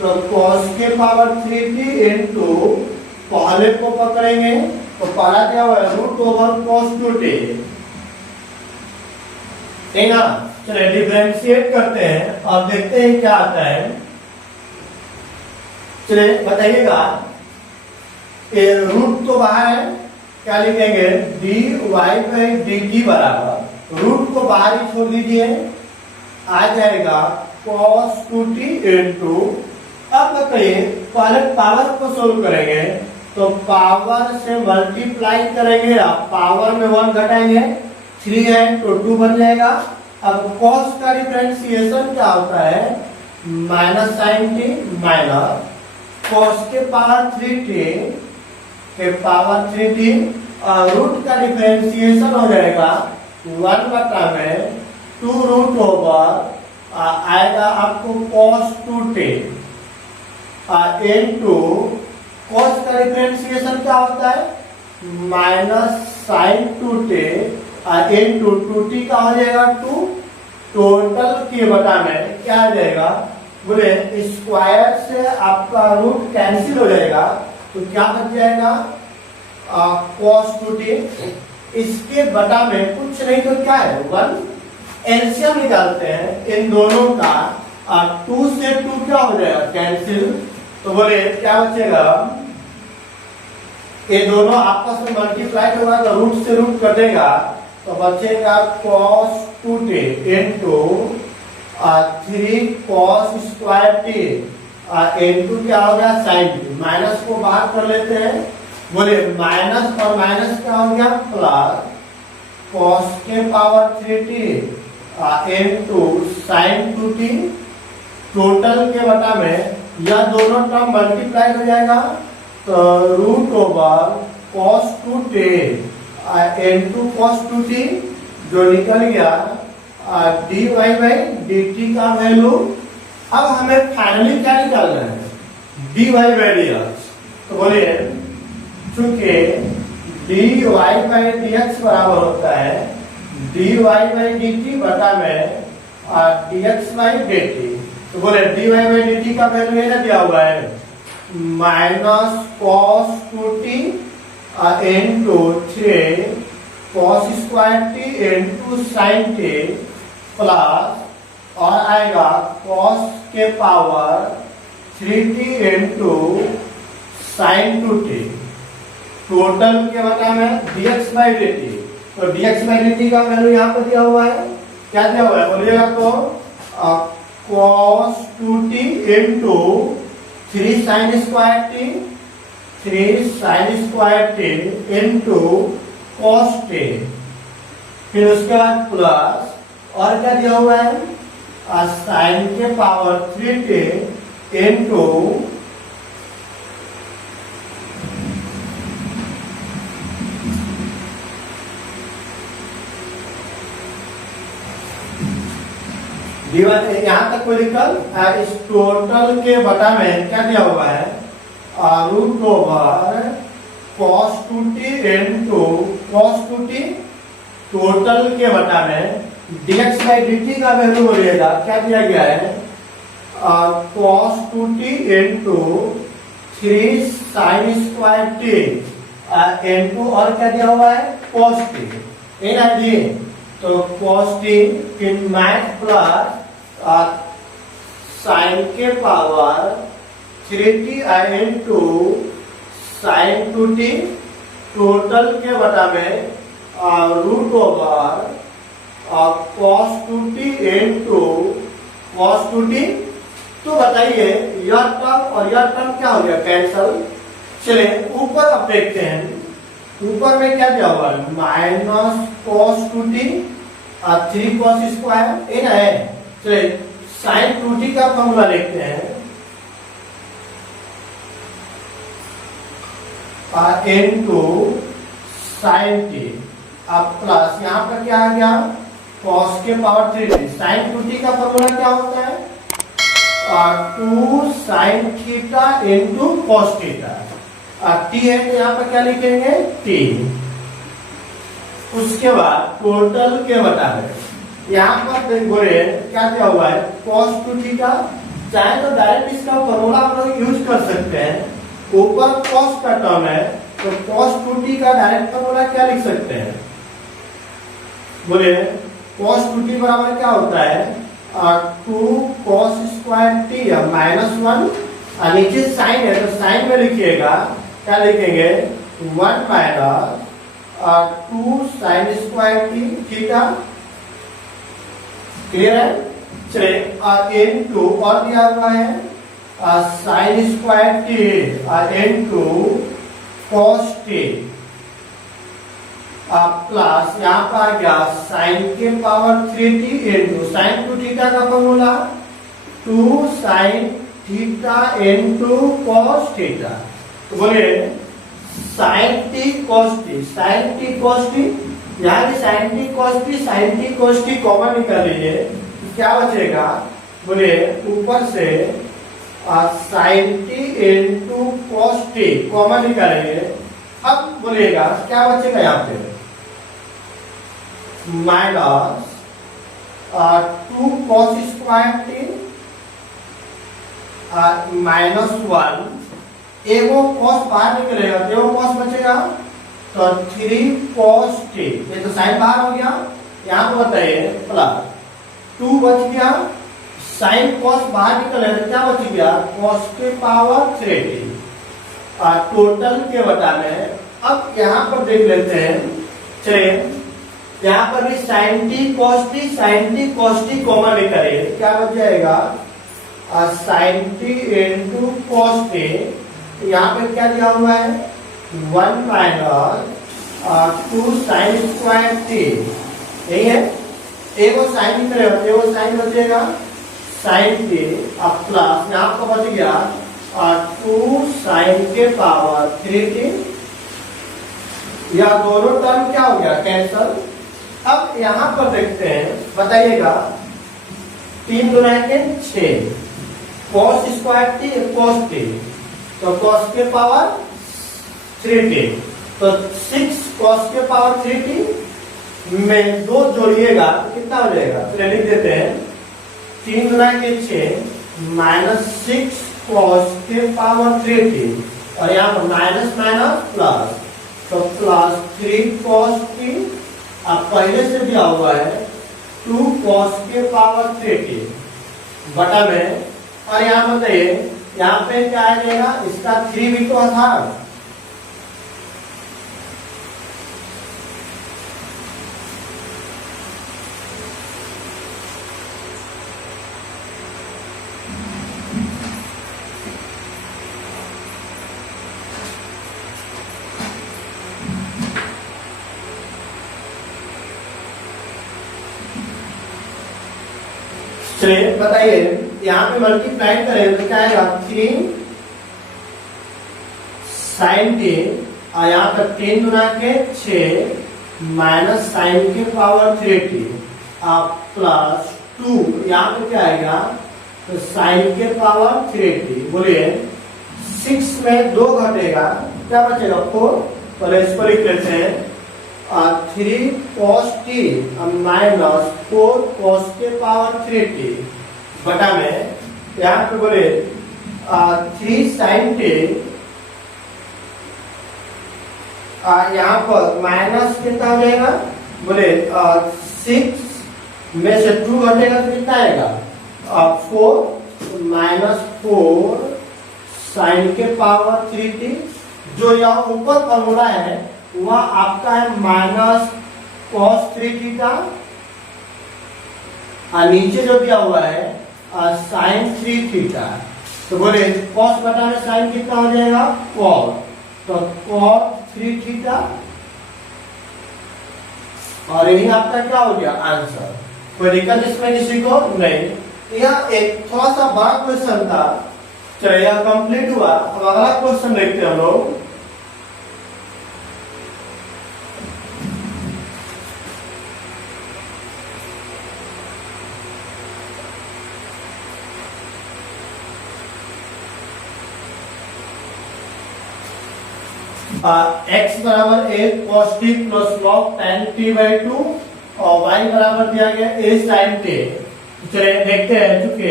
तो cos के पावर 3t इंटू पहले को पकड़ेंगे तो पहला क्या हुआ रूट ओवर cos 2t है ना। चलिए डिफरेंशिएट करते हैं और देखते हैं क्या आता है। चलिए बताइएगा रूट तो बाहर है क्या लिखेंगे dy बाई dt बराबर रूट को बाहर ही छोड़ दीजिए आ जाएगा cos 2t इंटू। अब बताइए पहले पावर को सोल्व करेंगे तो पावर से मल्टीप्लाई करेंगे पावर में 1 घटाएंगे 3 है तो 2 बन जाएगा। अब cos का डिफरेंशिएशन क्या होता है minus sine t minus cos के पावर 3t के पावर 3t और रूट का डिफरेंशिएशन हो जाएगा 1 बटा में 2 रूट ओवर आएगा आपको cos 2t इंटू cos का डिफरेंशिएशन क्या होता है minus sine 2t into 2t का हो जाएगा 2 टोटल के बटा में क्या आ जाएगा बोले स्क्वायर से आपका रूट कैंसिल हो जाएगा तो क्या बच जाएगा cos 2t। इसके बटा में कुछ नहीं तो क्या है 1। एलसीएम निकालते हैं इन दोनों का 2 से 2 क्या हो जाएगा कैंसिल तो बोले क्या बचेगा ये दोनों आपस में मल्टीप्लाई होगा तो रूट से रूट कटेगा तो बचेगा cos 2t into 3 cos square t into क्या हो गया साइन t। माइनस को बाहर कर लेते हैं बोले माइनस और माइनस क्या हो गया प्लस cos के power 3t into sine 2t total के बटा में यह दोनों टर्म मल्टीप्लाई हो जाएगा, तो root over cos 2t into cos 2t जो निकल गया dy बाई dt का वैल्यू। अब हमें फाइनली क्या निकालना है, dy बाई dx। तो बोलिए चूंकि dy बाई dx बराबर होता है dy बाई dt बटा में dx बाई dt। तो बोले dy बाई dt का वैल्यू ये दिया हुआ है minus cos 2t into 3 cos square t into sine t plus और आएगा कॉस के power 3t into sine 2t total के बता में dx बाई dt। तो dx बाई dt का वैल्यू यहाँ पर दिया हुआ है, क्या दिया हुआ है बोलिएगा, तो cos 2t into 3 sin square t 3 sin square t into cos t, फिर उसके बाद प्लस और क्या दिया हुआ है साइन के पावर 3t इनटू यहाँ तक कोई दिक्कत। इस टोटल के बटा में क्या दिया हुआ है root over cos 2t into cos 2t total के बटा में dx बाई dt का वैल्यू बोलिएगा क्या दिया गया है cos 2t into 3 sin square t into और क्या दिया हुआ है cos t, ये ना दिए तो cos t फिर मैथ प्लस साइन के power 3t into sine 2t total के बटा में root over cos 2t into cos 2t। तो बताइए यह टर्म और यह टर्म क्या हो गया कैंसल। चलिए ऊपर अब देखते हैं, ऊपर में क्या दिया हुआ है minus cos 2t 3 cos square ये ना है। चलिए साइन 2t का फॉर्मूला लिखते हैं इनटू साइन t अब प्लस यहाँ पर क्या आ गया cos के पावर 3t। साइन 2t का फॉर्मूला क्या होता है 2 sin theta into cos theta. t है तो यहाँ पर क्या लिखेंगे t। उसके बाद टोटल के बटा में यहाँ पर बोले क्या दिया हुआ है cos 2t का, चाहे तो डायरेक्ट इसका फॉर्मूला हम लोग यूज कर सकते हैं। ऊपर cos का टर्म है तो cos 2t का डायरेक्ट फॉर्मूला क्या लिख सकते हैं बोले cos 2t बराबर क्या होता है 2 cos स्क्वायर t माइनस 1 नीचे साइन है तो साइन में लिखिएगा क्या लिखेंगे 1 minus 2 sin square t theta. Clear है। चलिए इनटू और दिया हुआ है sin square t into cos t plus यहाँ पर आ गया साइन के power 3t into sine 2 theta का formula 2 sin theta into cos theta. तो बोलिए sin t cos t sin t cos t, यहाँ भी sin t cos t common निकाल लीजिए क्या बचेगा बोलिए ऊपर से sin t into cos t common निकालेंगे। अब बोलिएगा क्या बचेगा यहाँ पे minus 2 cos square t minus 1 एगो cos बाहर निकलेगा तो एगो cos बचेगा तो 3 cos t, ये तो साइन बाहर हो गया। यहाँ पे बताइए प्लस 2 बच गया साइन cos बाहर निकले तो क्या बच गया cos के पावर 3t टोटल के बता में। अब यहाँ पर देख लेते हैं, चलिए यहाँ पर भी sin t cos t common निकालिए क्या बच जाएगा sin t into cos t। यहाँ पे क्या दिया हुआ है 1 माइनस 2 sin स्क्वायर t, यही है। एगो साइन निकलेगा तो एगो साइन बचेगा साइन के अब प्लस यहाँ आपको बच गया 2 साइन के पावर 3t। यह दोनों टर्म क्या हो गया, कैंसल। अब यहां पर देखते हैं, बताइएगा 3 दूना के 6, cos square T cos T, तो cos के पावर 3t, तो 6 cos के पावर 3t में 2 जोड़िएगा तो कितना हो जाएगा, तो लिख देते हैं 3 दूना के 6 माइनस 6 cos के पावर 3t, और यहाँ पर माइनस माइनस प्लस, तो प्लस 3 cos t, अब पहले से दिया हुआ है 2 cos के पावर 3t बटा में, और यहाँ बताइए यहाँ पे क्या आ जाएगा, इसका 3 भी तो था, चलिए बताइए यहाँ पे मल्टीप्लाई करें तो क्या आएगा, 3 साइन टी, और यहाँ पर 3 गुना के 6 माइनस साइन के पावर 3t, आप प्लस 2 यहाँ पे क्या आएगा, तो साइन के पावर 3t। बोलिए 6 में 2 घटेगा, क्या बचेगा 4, पहले इसको लिख लेते हैं 3 cos t माइनस 4 cos के पावर 3t बटा में, यहाँ पे बोले 3 sin t, यहाँ पर माइनस कितना हो जाएगा, बोले 6 में से 2 घटेगा तो कितना आएगा, 4 माइनस 4 साइन के पावर 3t। जो यहाँ ऊपर फॉर्मूला है वह आपका है माइनस cos 3 थीटा, और नीचे जो दिया हुआ है साइन 3 थीटा, तो बोले cos बटा में साइन कितना हो जाएगा, cos, तो cos 3 थीटा, और यही आपका क्या हो गया आंसर। कोई दिक्कत इसमें किसी को नहीं। यह एक थोड़ा सा बड़ा क्वेश्चन था, चलिए यह कंप्लीट हुआ। अब अगला क्वेश्चन देखते हैं हम लोग। x बराबर 8 cos t plus log tan t by 2, और y बराबर दिया गया a sin t। चलिए देखते हैं, चूंकि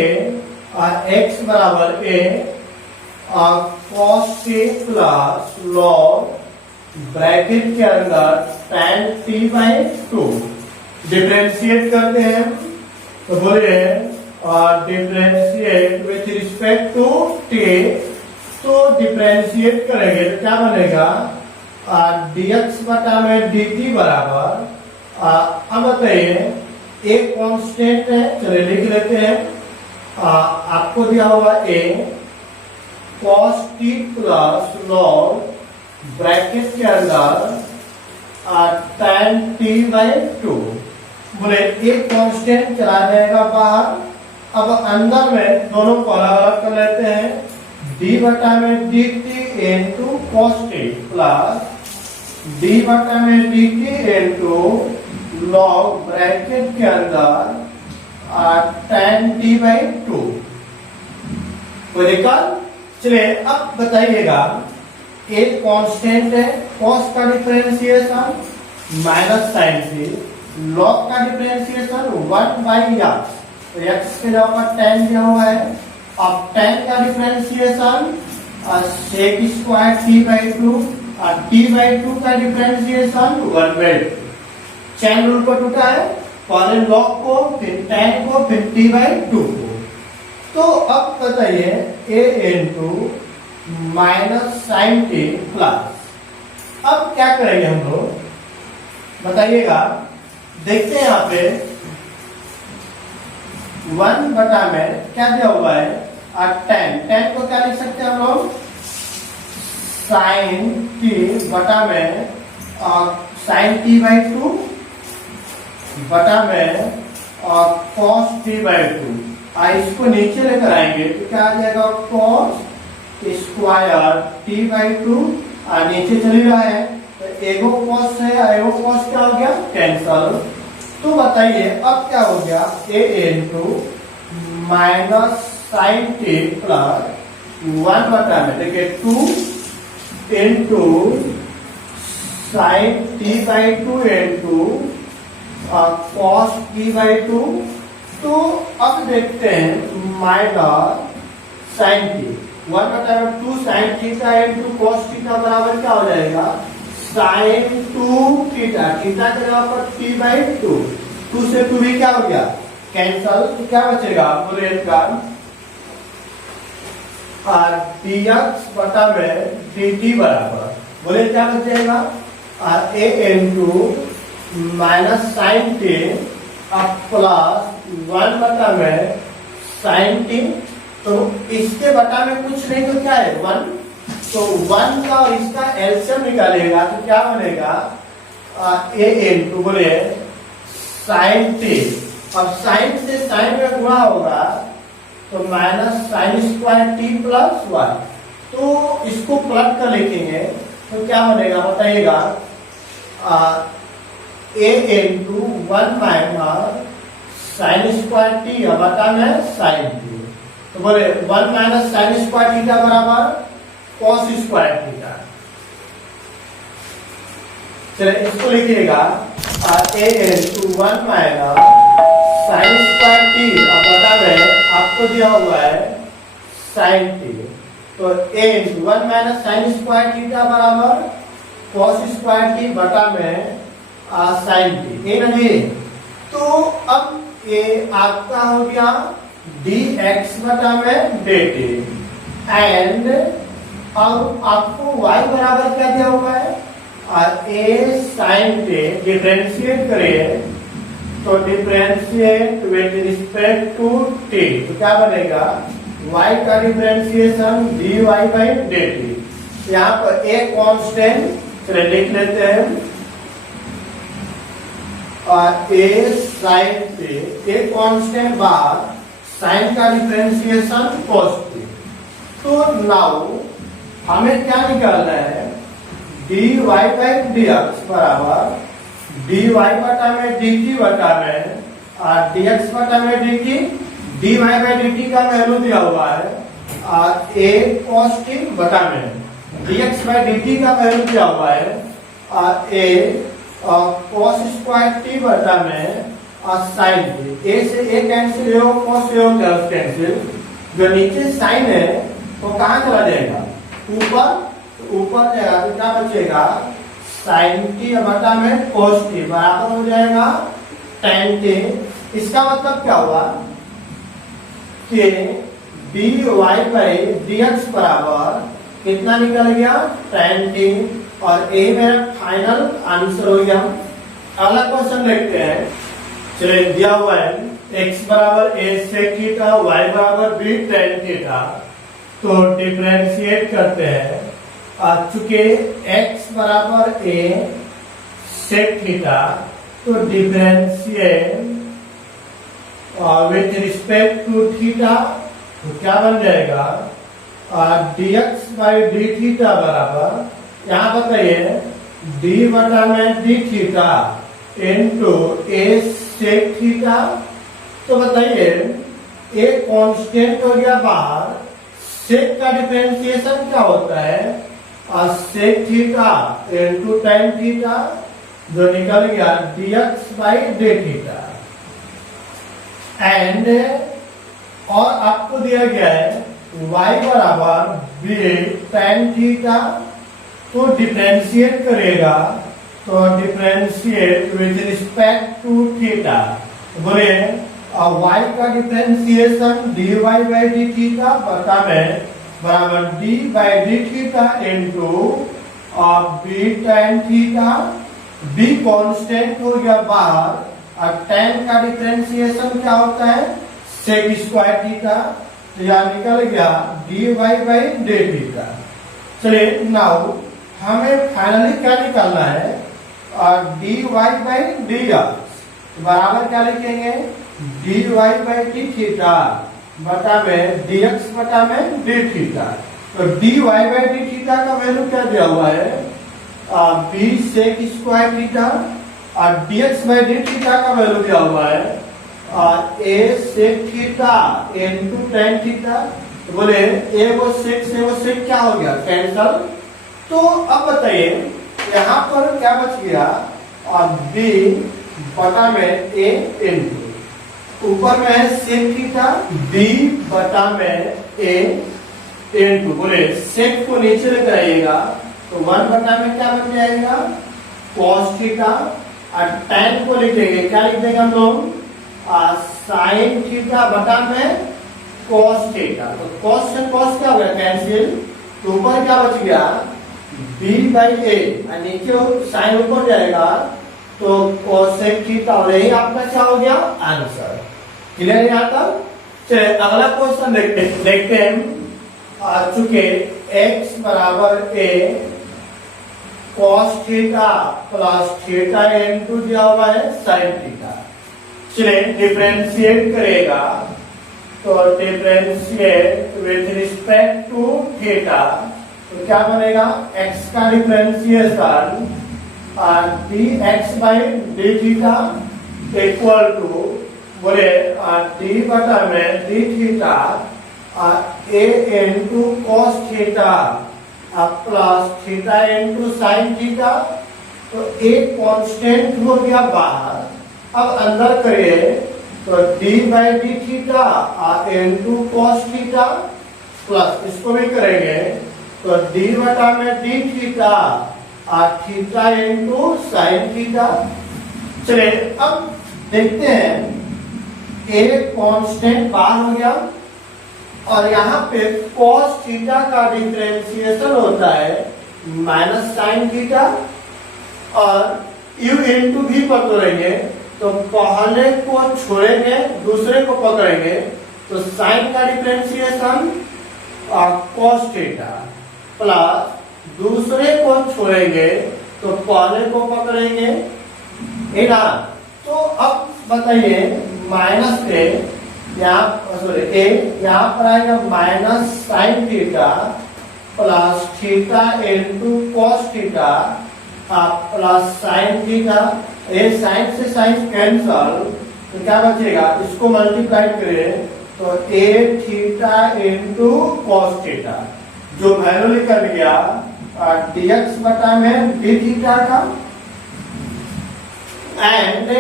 x बराबर a cos t plus log bracket के अंदर tan t बाई 2 डिफरेंशिएट करते हैं, तो बोलिए differentiate with respect to t, तो डिफरेंशिएट करेंगे तो क्या बनेगा, dx बटा में dt बराबर, अब बताइए एक कांस्टेंट है, चलिए लिख लेते हैं, आपको दिया हुआ a cos t plus log bracket के अंदर tan t बाई 2, बोले एक कांस्टेंट चला जाएगा बाहर। अब अंदर में दोनों को अलग अलग कर लेते हैं, d बटा में dt into cos t plus d बटा में dt इंटू log ब्रैकेट के अंदर tan t बाई 2। कोई दिक्कत? चलिए अब बताइएगा, एक कांस्टेंट है, cos का differentiation minus sine t, log का डिफरेंशिएशन 1 बाई x, तो x के जगह tan दिया हुआ है। अब tan का differentiation sec square t by 2, और t बाई 2 का डिफरेंशिएशन 1/2। चैन रूल को टूटा है, पहले log को, फिर tan को, फिर t बाई 2 को। तो अब बताइए a into minus sine t plus, अब क्या करेंगे हम लोग बताइएगा, देखते हैं यहाँ पे 1 बटा में क्या दिया हुआ है, tan को क्या लिख सकते हैं हम लोग, साइन t बटा में साइन t बाई 2 बटा में cos t बाई 2। इसको नीचे लेकर आएंगे तो क्या आ जाएगा, cos स्क्वायर t/2, नीचे चल रहा है तो एगो cos है, एगो cos क्या हो गया, कैंसल। तो बताइए अब क्या हो गया, a into minus sine t plus 1 बटा में, देखिए 2 into sine t/2 into cos t/2। तो अब देखते हैं माइनस साइन टी 1 बटा 2 sine theta into cos theta बराबर क्या हो जाएगा, साइन 2 थीटा, थीटा के जगह पर t/2, 2 से 2 भी क्या हो गया, कैंसल। तो क्या बचेगा, बोले इसका dx बटा में dt बराबर, बोले क्या बचेगा, a into minus sine t plus 1 बटा में साइन टी। तो इसके बटा में कुछ नहीं तो क्या है, 1, तो 1 का और इसका एलसीएम निकालेगा तो क्या बनेगा, a इंटू बोले साइन टी, अब साइन से साइन में गुणा होगा तो minus sine square T plus 1। तो इसको प्लट कर लिखेंगे तो क्या बनेगा बताइएगा, a into 1 minus sine square T बटा में साइन टी। तो बोले 1 माइनस साइन स्क्वायर थीटा बराबर कॉस स्क्वायर थीटा। चलिए इसको लिखिएगा, a into 1 minus sine square T बटा में आपको दिया हुआ है साइन टी। तो a into 1 minus sine square theta बराबर कॉस स्क्वायर टी बटा में साइन टी, ये ना जी। तो अब ये आपका हो गया dx बटा में dt, एंड अब आपको y बराबर क्या दिया हुआ है, a साइन टी, डिफरेंशिएट करिए तो differentiate with respect to t, तो क्या बनेगा, y का डिफरेंशिएशन dy बाई dt। यहाँ पर a कांस्टेंट चलिए लिख लेते हैं, और a sine t, a constant बाद साइन का डिफरेंशिएशन cos t। तो नाउ हमें क्या निकालना है, dy बाई dx बराबर dy बटा में dt बटा में और dx बटा में dt, dy बाई dt का वैल्यू दिया हुआ है और a cos t बटा में dx बाई dt का वैल्यू दिया हुआ है और a cos स्क्वायर t बटा में और साइन टी। a से a कैंसिल, ये cos ये कैंसिल, जो नीचे साइन है वो कहाँ चला जाएगा, ऊपर, तो ऊपर जाएगा तो क्या बचेगा, साइन टी बटा में cos t बराबर हो जाएगा tan t। इसका मतलब क्या हुआ कि dy बाई dx बराबर कितना निकल गया, tan t, और ए मेरा फाइनल आंसर हो गया। अगला क्वेश्चन देखते हैं, चलिए दिया हुआ है x बराबर a sec थीटा, y बराबर b tan थीटा। तो डिफरेंशिएट करते हैं, चूंकि x बराबर a sec थीटा, तो differentiate with respect to theta, तो क्या बन जाएगा, dx बाई डी थीटा बराबर, यहाँ बताइए d बटा में d theta into a sec theta. तो बताइए a कांस्टेंट हो गया बाहर, sec का डिफरेंशिएशन क्या होता है, sec theta into tan theta, जो निकल गया dx by d theta. And और आपको दिया गया है y बराबर b tan थीटा। तो डिफरेंशिएट करेगा तो differentiate with respect to theta, बोले y का differentiation dy by d theta बटा में बराबर d by d theta into b tan theta. b constant हो गया बाहर और tan का डिफरेंशिएशन क्या होता है, sec स्क्वायर थीटा। तो यहाँ निकल गया dy बाई डी थीटा। चलिए नाउ हमें फाइनली क्या निकालना है, और dy बाई डी बराबर क्या लिखेंगे, dy बाई डी थीटा बटा में dx बटा में डी थीटा। तो dy बाई डी थीटा का वैल्यू क्या दिया हुआ है, b सेक स्क्वायर थीटा, और dx बाई डी थीटा का वैल्यू दिया हुआ है a sec theta into tan theta. तो बोले ए वो सेक क्या हो गया, कैंसल। तो अब बताइए यहाँ पर क्या बच गया, b बटा में a इनटू ऊपर में है सेक थीटा, b बटा में a इनटू बोले सेक को नीचे लेकर आइएगा तो 1 बटा में क्या बन जाएगा, cos थीटा, और tan को लिख देंगे, क्या लिख देंगे हम लोग, साइन थीटा बटा में cos थीटा। तो cos से cos क्या हो गया, कैंसिल। तो ऊपर क्या बच गया, b बाई a, और नीचे साइन ऊपर जाएगा तो cosec थीटा, और यही आपका क्या हो गया, आंसर। क्लियर यहाँ तक। चलिए अगला क्वेश्चन देखते हैं। चूंकि x बराबर a cos theta plus theta into दिया हुआ है sin थीटा। चलिए डिफरेंशिएट करेगा तो differentiate with respect to theta, तो क्या बनेगा, x का differentiation dx by d theta equal to बोले d बटा में d theta a into cos theta plus theta into sine theta. तो एक कांस्टेंट हो गया बाहर। अब अंदर करिए तो d by d theta into cos theta plus इसको भी करेंगे तो d बटा में d theta theta into sine theta. चलिए अब देखते हैं, एक कांस्टेंट बाहर हो गया और यहाँ पे cos थीटा का डिफरेंशिएशन होता है माइनस साइन थीटा, और u इनटू भी पकड़ेंगे तो पहले को छोड़ेंगे दूसरे को पकड़ेंगे तो साइन का डिफरेंशिएशन cos थीटा प्लस दूसरे को छोड़ेंगे तो पहले को पकड़ेंगे, है ना। तो अब बताइए माइनस ए यहाँ सॉरी ए यहाँ पर आएगा minus sine theta plus theta into cos theta plus sine theta. A sine से साइन कैंसल तो क्या बचेगा, इसको मल्टीप्लाई करें तो a theta into cos theta, जो वैल्यू निकल गया dx बटा में डी थीटा का। एंड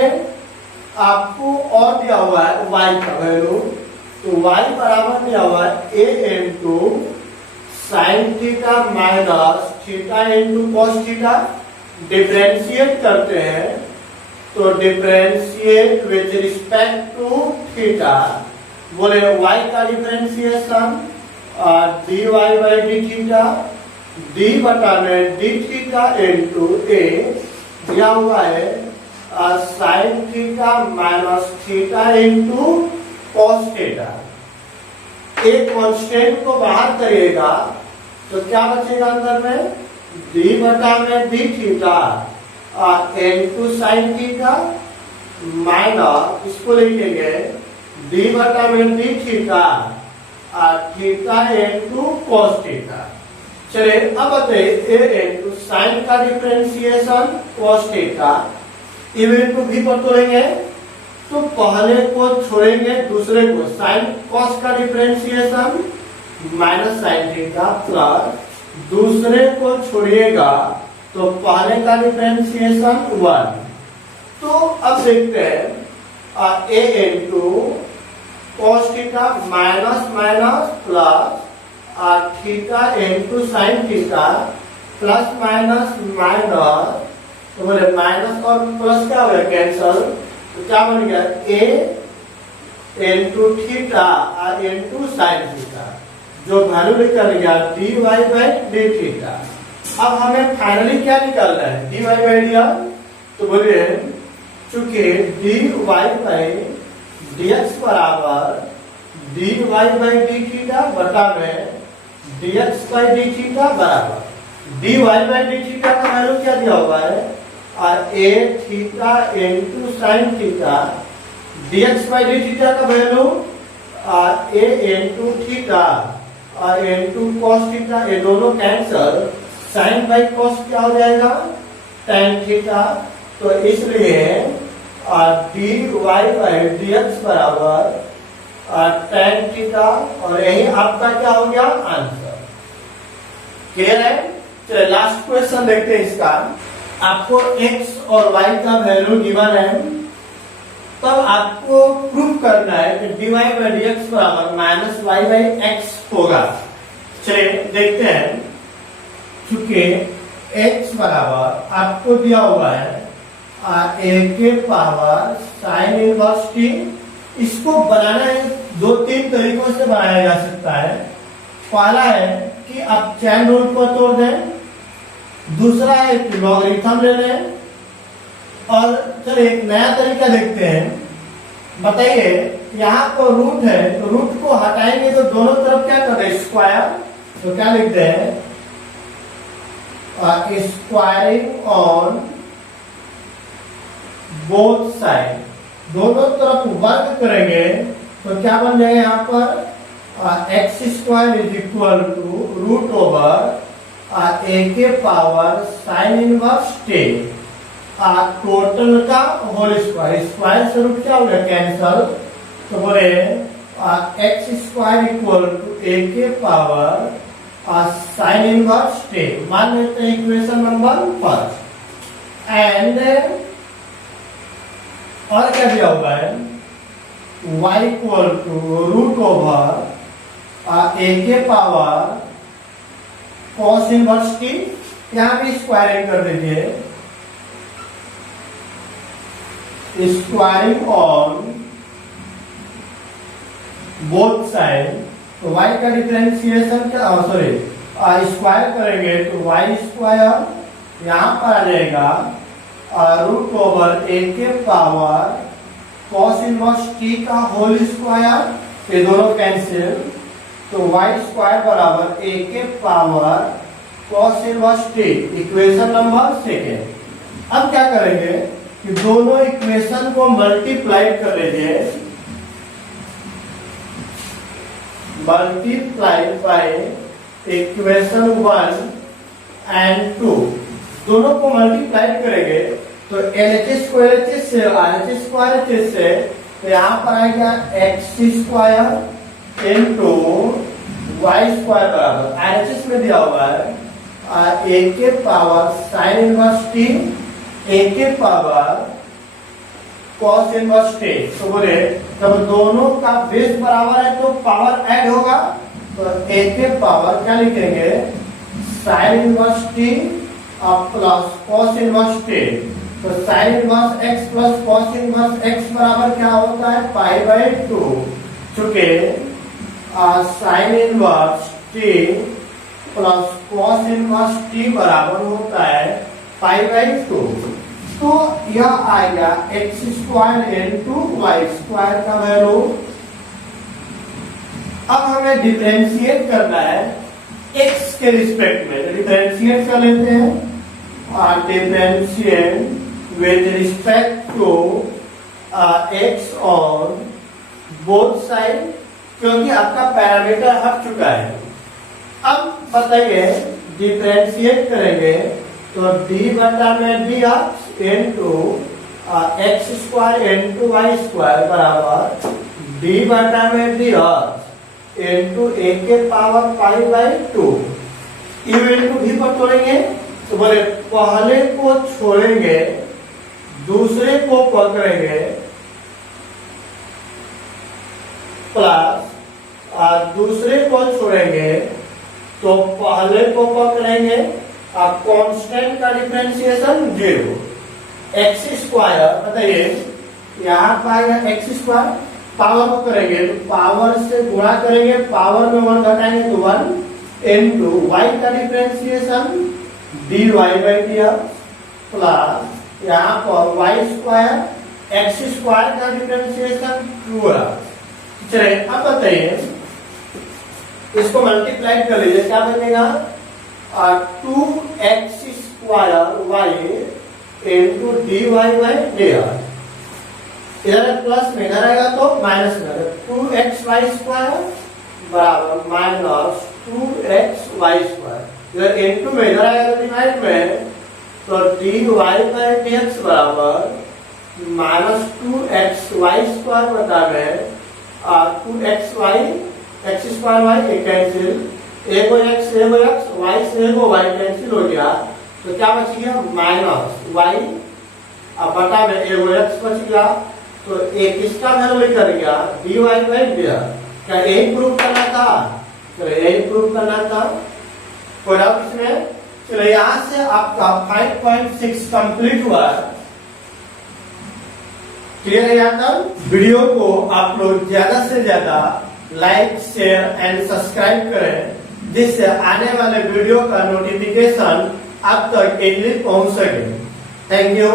आपको और दिया हुआ है y का वैल्यू, तो y बराबर दिया हुआ है a into sine theta minus theta into cos theta. Differentiate करते हैं तो differentiate with respect to theta, बोले y का differentiation dy by d theta, d बटा में डी थीटा इनटू a दिया हुआ है sign theta minus theta into cos theta. एक कांस्टेंट को बाहर करिएगा तो क्या बचेगा अंदर में, d बटा में d theta into sine theta minus इसको लिखेंगे d बटा में d theta theta into cos theta. चलिए अब बताइए a इनटू साइन का डिफरेंशिएशन cos थीटा, इवेंट को भी पर तोड़ेंगे तो पहले को छोड़ेंगे दूसरे को, साइन cos का differentiation minus sine theta plus दूसरे को छोड़िएगा तो पहले का डिफरेंशिएशन 1। तो अब देखते हैं a into cos theta minus minus plus theta into sine theta plus minus minus, तो बोले माइनस और प्लस क्या हो गया, कैंसल। तो क्या बन गया, a into theta into sine theta, जो वैल्यू निकल गया dy बाई डी थीटा। अब हमें फाइनली क्या निकालना है, dy बाई डी। तो बोलिए चूंकि dy बाई dx बराबर dy बाई डी थीटा बटा में dx बाई डी थीटा बराबर dy बाई डी थीटा का वैल्यू क्या दिया हुआ है, a theta into sine theta dx by d theta का वैल्यू ए इंटू थीटा और इंटू कॉस थीटा, ये दोनों कैंसल, साइन बाई कॉस क्या हो जाएगा, tan थीटा। तो इसलिए dy बाई dx बराबर tan थीटा, और यही आपका क्या हो गया आंसर। क्लियर है? चलिए लास्ट क्वेश्चन देखते हैं इसका। आपको x और y का वैल्यू गिवन है, तब आपको प्रूफ करना है कि dy बाई dx बराबर माइनस y बाई x होगा। चलिए देखते हैं। चूंकि x बराबर आपको दिया हुआ है a के पावर साइन इनवर्स t, इसको बनाना है दो तीन तरीकों से बनाया जा सकता है। पहला है कि आप चैन रूल को तोड़ दें, दूसरा है कि लॉगरिथम ले लें, और चलिए एक नया तरीका देखते हैं। बताइए, यहाँ पर रूट है तो रूट को हटाएंगे तो दोनों तरफ क्या कर रहे हैं, स्क्वायर। तो क्या लिखते हैं, स्क्वायरिंग ऑन बोथ साइड, दोनों तरफ वर्ग करेंगे तो क्या बन जाएगा यहाँ पर x square is equal to root over a के पावर साइन इनवर्स 10 टोटल का होल स्क्वायर। स्क्वायर से रूट क्या हो गया कैंसल, तो बोले x square equal to a के पावर साइन इनवर्स 10। मान लेते हैं इक्वेशन नंबर फर्स्ट। एंड और क्या दिया हुआ है, y equal to root over a के पावर कॉस इनवर्स t, यहां भी स्क्वायरिंग कर दीजिए, स्क्वायरिंग ऑन बोथ साइड। तो y का डिफरेंशिएशन क्या, सॉरी स्क्वायर करेंगे तो y स्क्वायर यहां पर आ जाएगा रूट ओवर ए के पावर कॉस इनवर्स t का होल स्क्वायर, ये दोनों कैंसिल, तो y स्क्वायर बराबर a के power cos inverse t, equation number second. अब क्या करेंगे कि दोनों इक्वेशन को मल्टीप्लाई कर लीजिए, मल्टीप्लाई बाय इक्वेशन 1 एंड 2, दोनों को मल्टीप्लाई करेंगे तो LHS को LHS से RHS को RHS से, तो यहाँ पर आएगा x square into y square बराबर RHS में दिया हुआ है ए के power sine inverse t, a के पावर कॉस इनवर्स टी। तो बोले जब दोनों का बेस बराबर है तो पावर ऐड होगा, तो ए के पावर क्या लिखेंगे, sine inverse t plus cos inverse t. तो sine inverse x plus cos inverse x बराबर क्या होता है, पाई बाई 2। चूंकि sine inverse t plus cos inverse t बराबर होता है पाई बाई 2, तो यह आएगा x square into y square का वैल्यू। अब हमें डिफरेंशिएट करना है एक्स के रिस्पेक्ट में, डिफरेंशिएट कर लेते हैं। Differentiate with respect to x on both side, क्योंकि आपका पैरामीटर हट चुका है। अब बताइए डिफरेंशिएट करेंगे तो d बटा में dx into x square into y square बराबर d बटा में dx इंटू ए के power pi by 2। U into भी पर तोड़ेंगे तो बोले पहले को छोड़ेंगे दूसरे को पकड़ेंगे, प्लस दूसरे को छोड़ेंगे तो पहले को पकड़ेंगे, कांस्टेंट का डिफरेंशिएशन 0। एक्स स्क्वायर बताइए यहाँ पाएगा एक्स स्क्वायर, पावर को करेंगे तो पावर से गुणा करेंगे, पावर में 1 घटाएंगे तो 1 इंटू वाई का differentiation dy by dx plus यहाँ पर वाई स्क्वायर एक्स स्क्वायर का डिफरेंशिएशन 2। चलिए अब बताइए इसको मल्टीप्लाई कर लीजिए, क्या बनेगा 2x square y into dy by dx। इधर प्लस में, इधर आएगा तो माइनस में, 2xy² बराबर माइनस 2xy²। इधर इनटू में, इधर आएगा तो डिवाइड में, तो dy/dx बराबर माइनस 2xy² बटा में 2xy, x²y ये कैंसिल, एगो x y से एगो y कैंसिल हो गया, तो क्या बच गया माइनस y, अब बटा में एगो x बच गया, तो एक इसका वैल्यू निकल गया dy/dx। क्या यही प्रूव करना था? चलो यही प्रूव करना था। कोई डाउट इसमें? चलो यहाँ से आपका 5.6 कंप्लीट हुआ। क्लियर है यहाँ तक? वीडियो को आप लोग ज्यादा से ज्यादा लाइक, शेयर एंड सब्सक्राइब करें, जिससे आने वाले वीडियो का नोटिफिकेशन आप तक इजीली पहुंच सके। Thank you.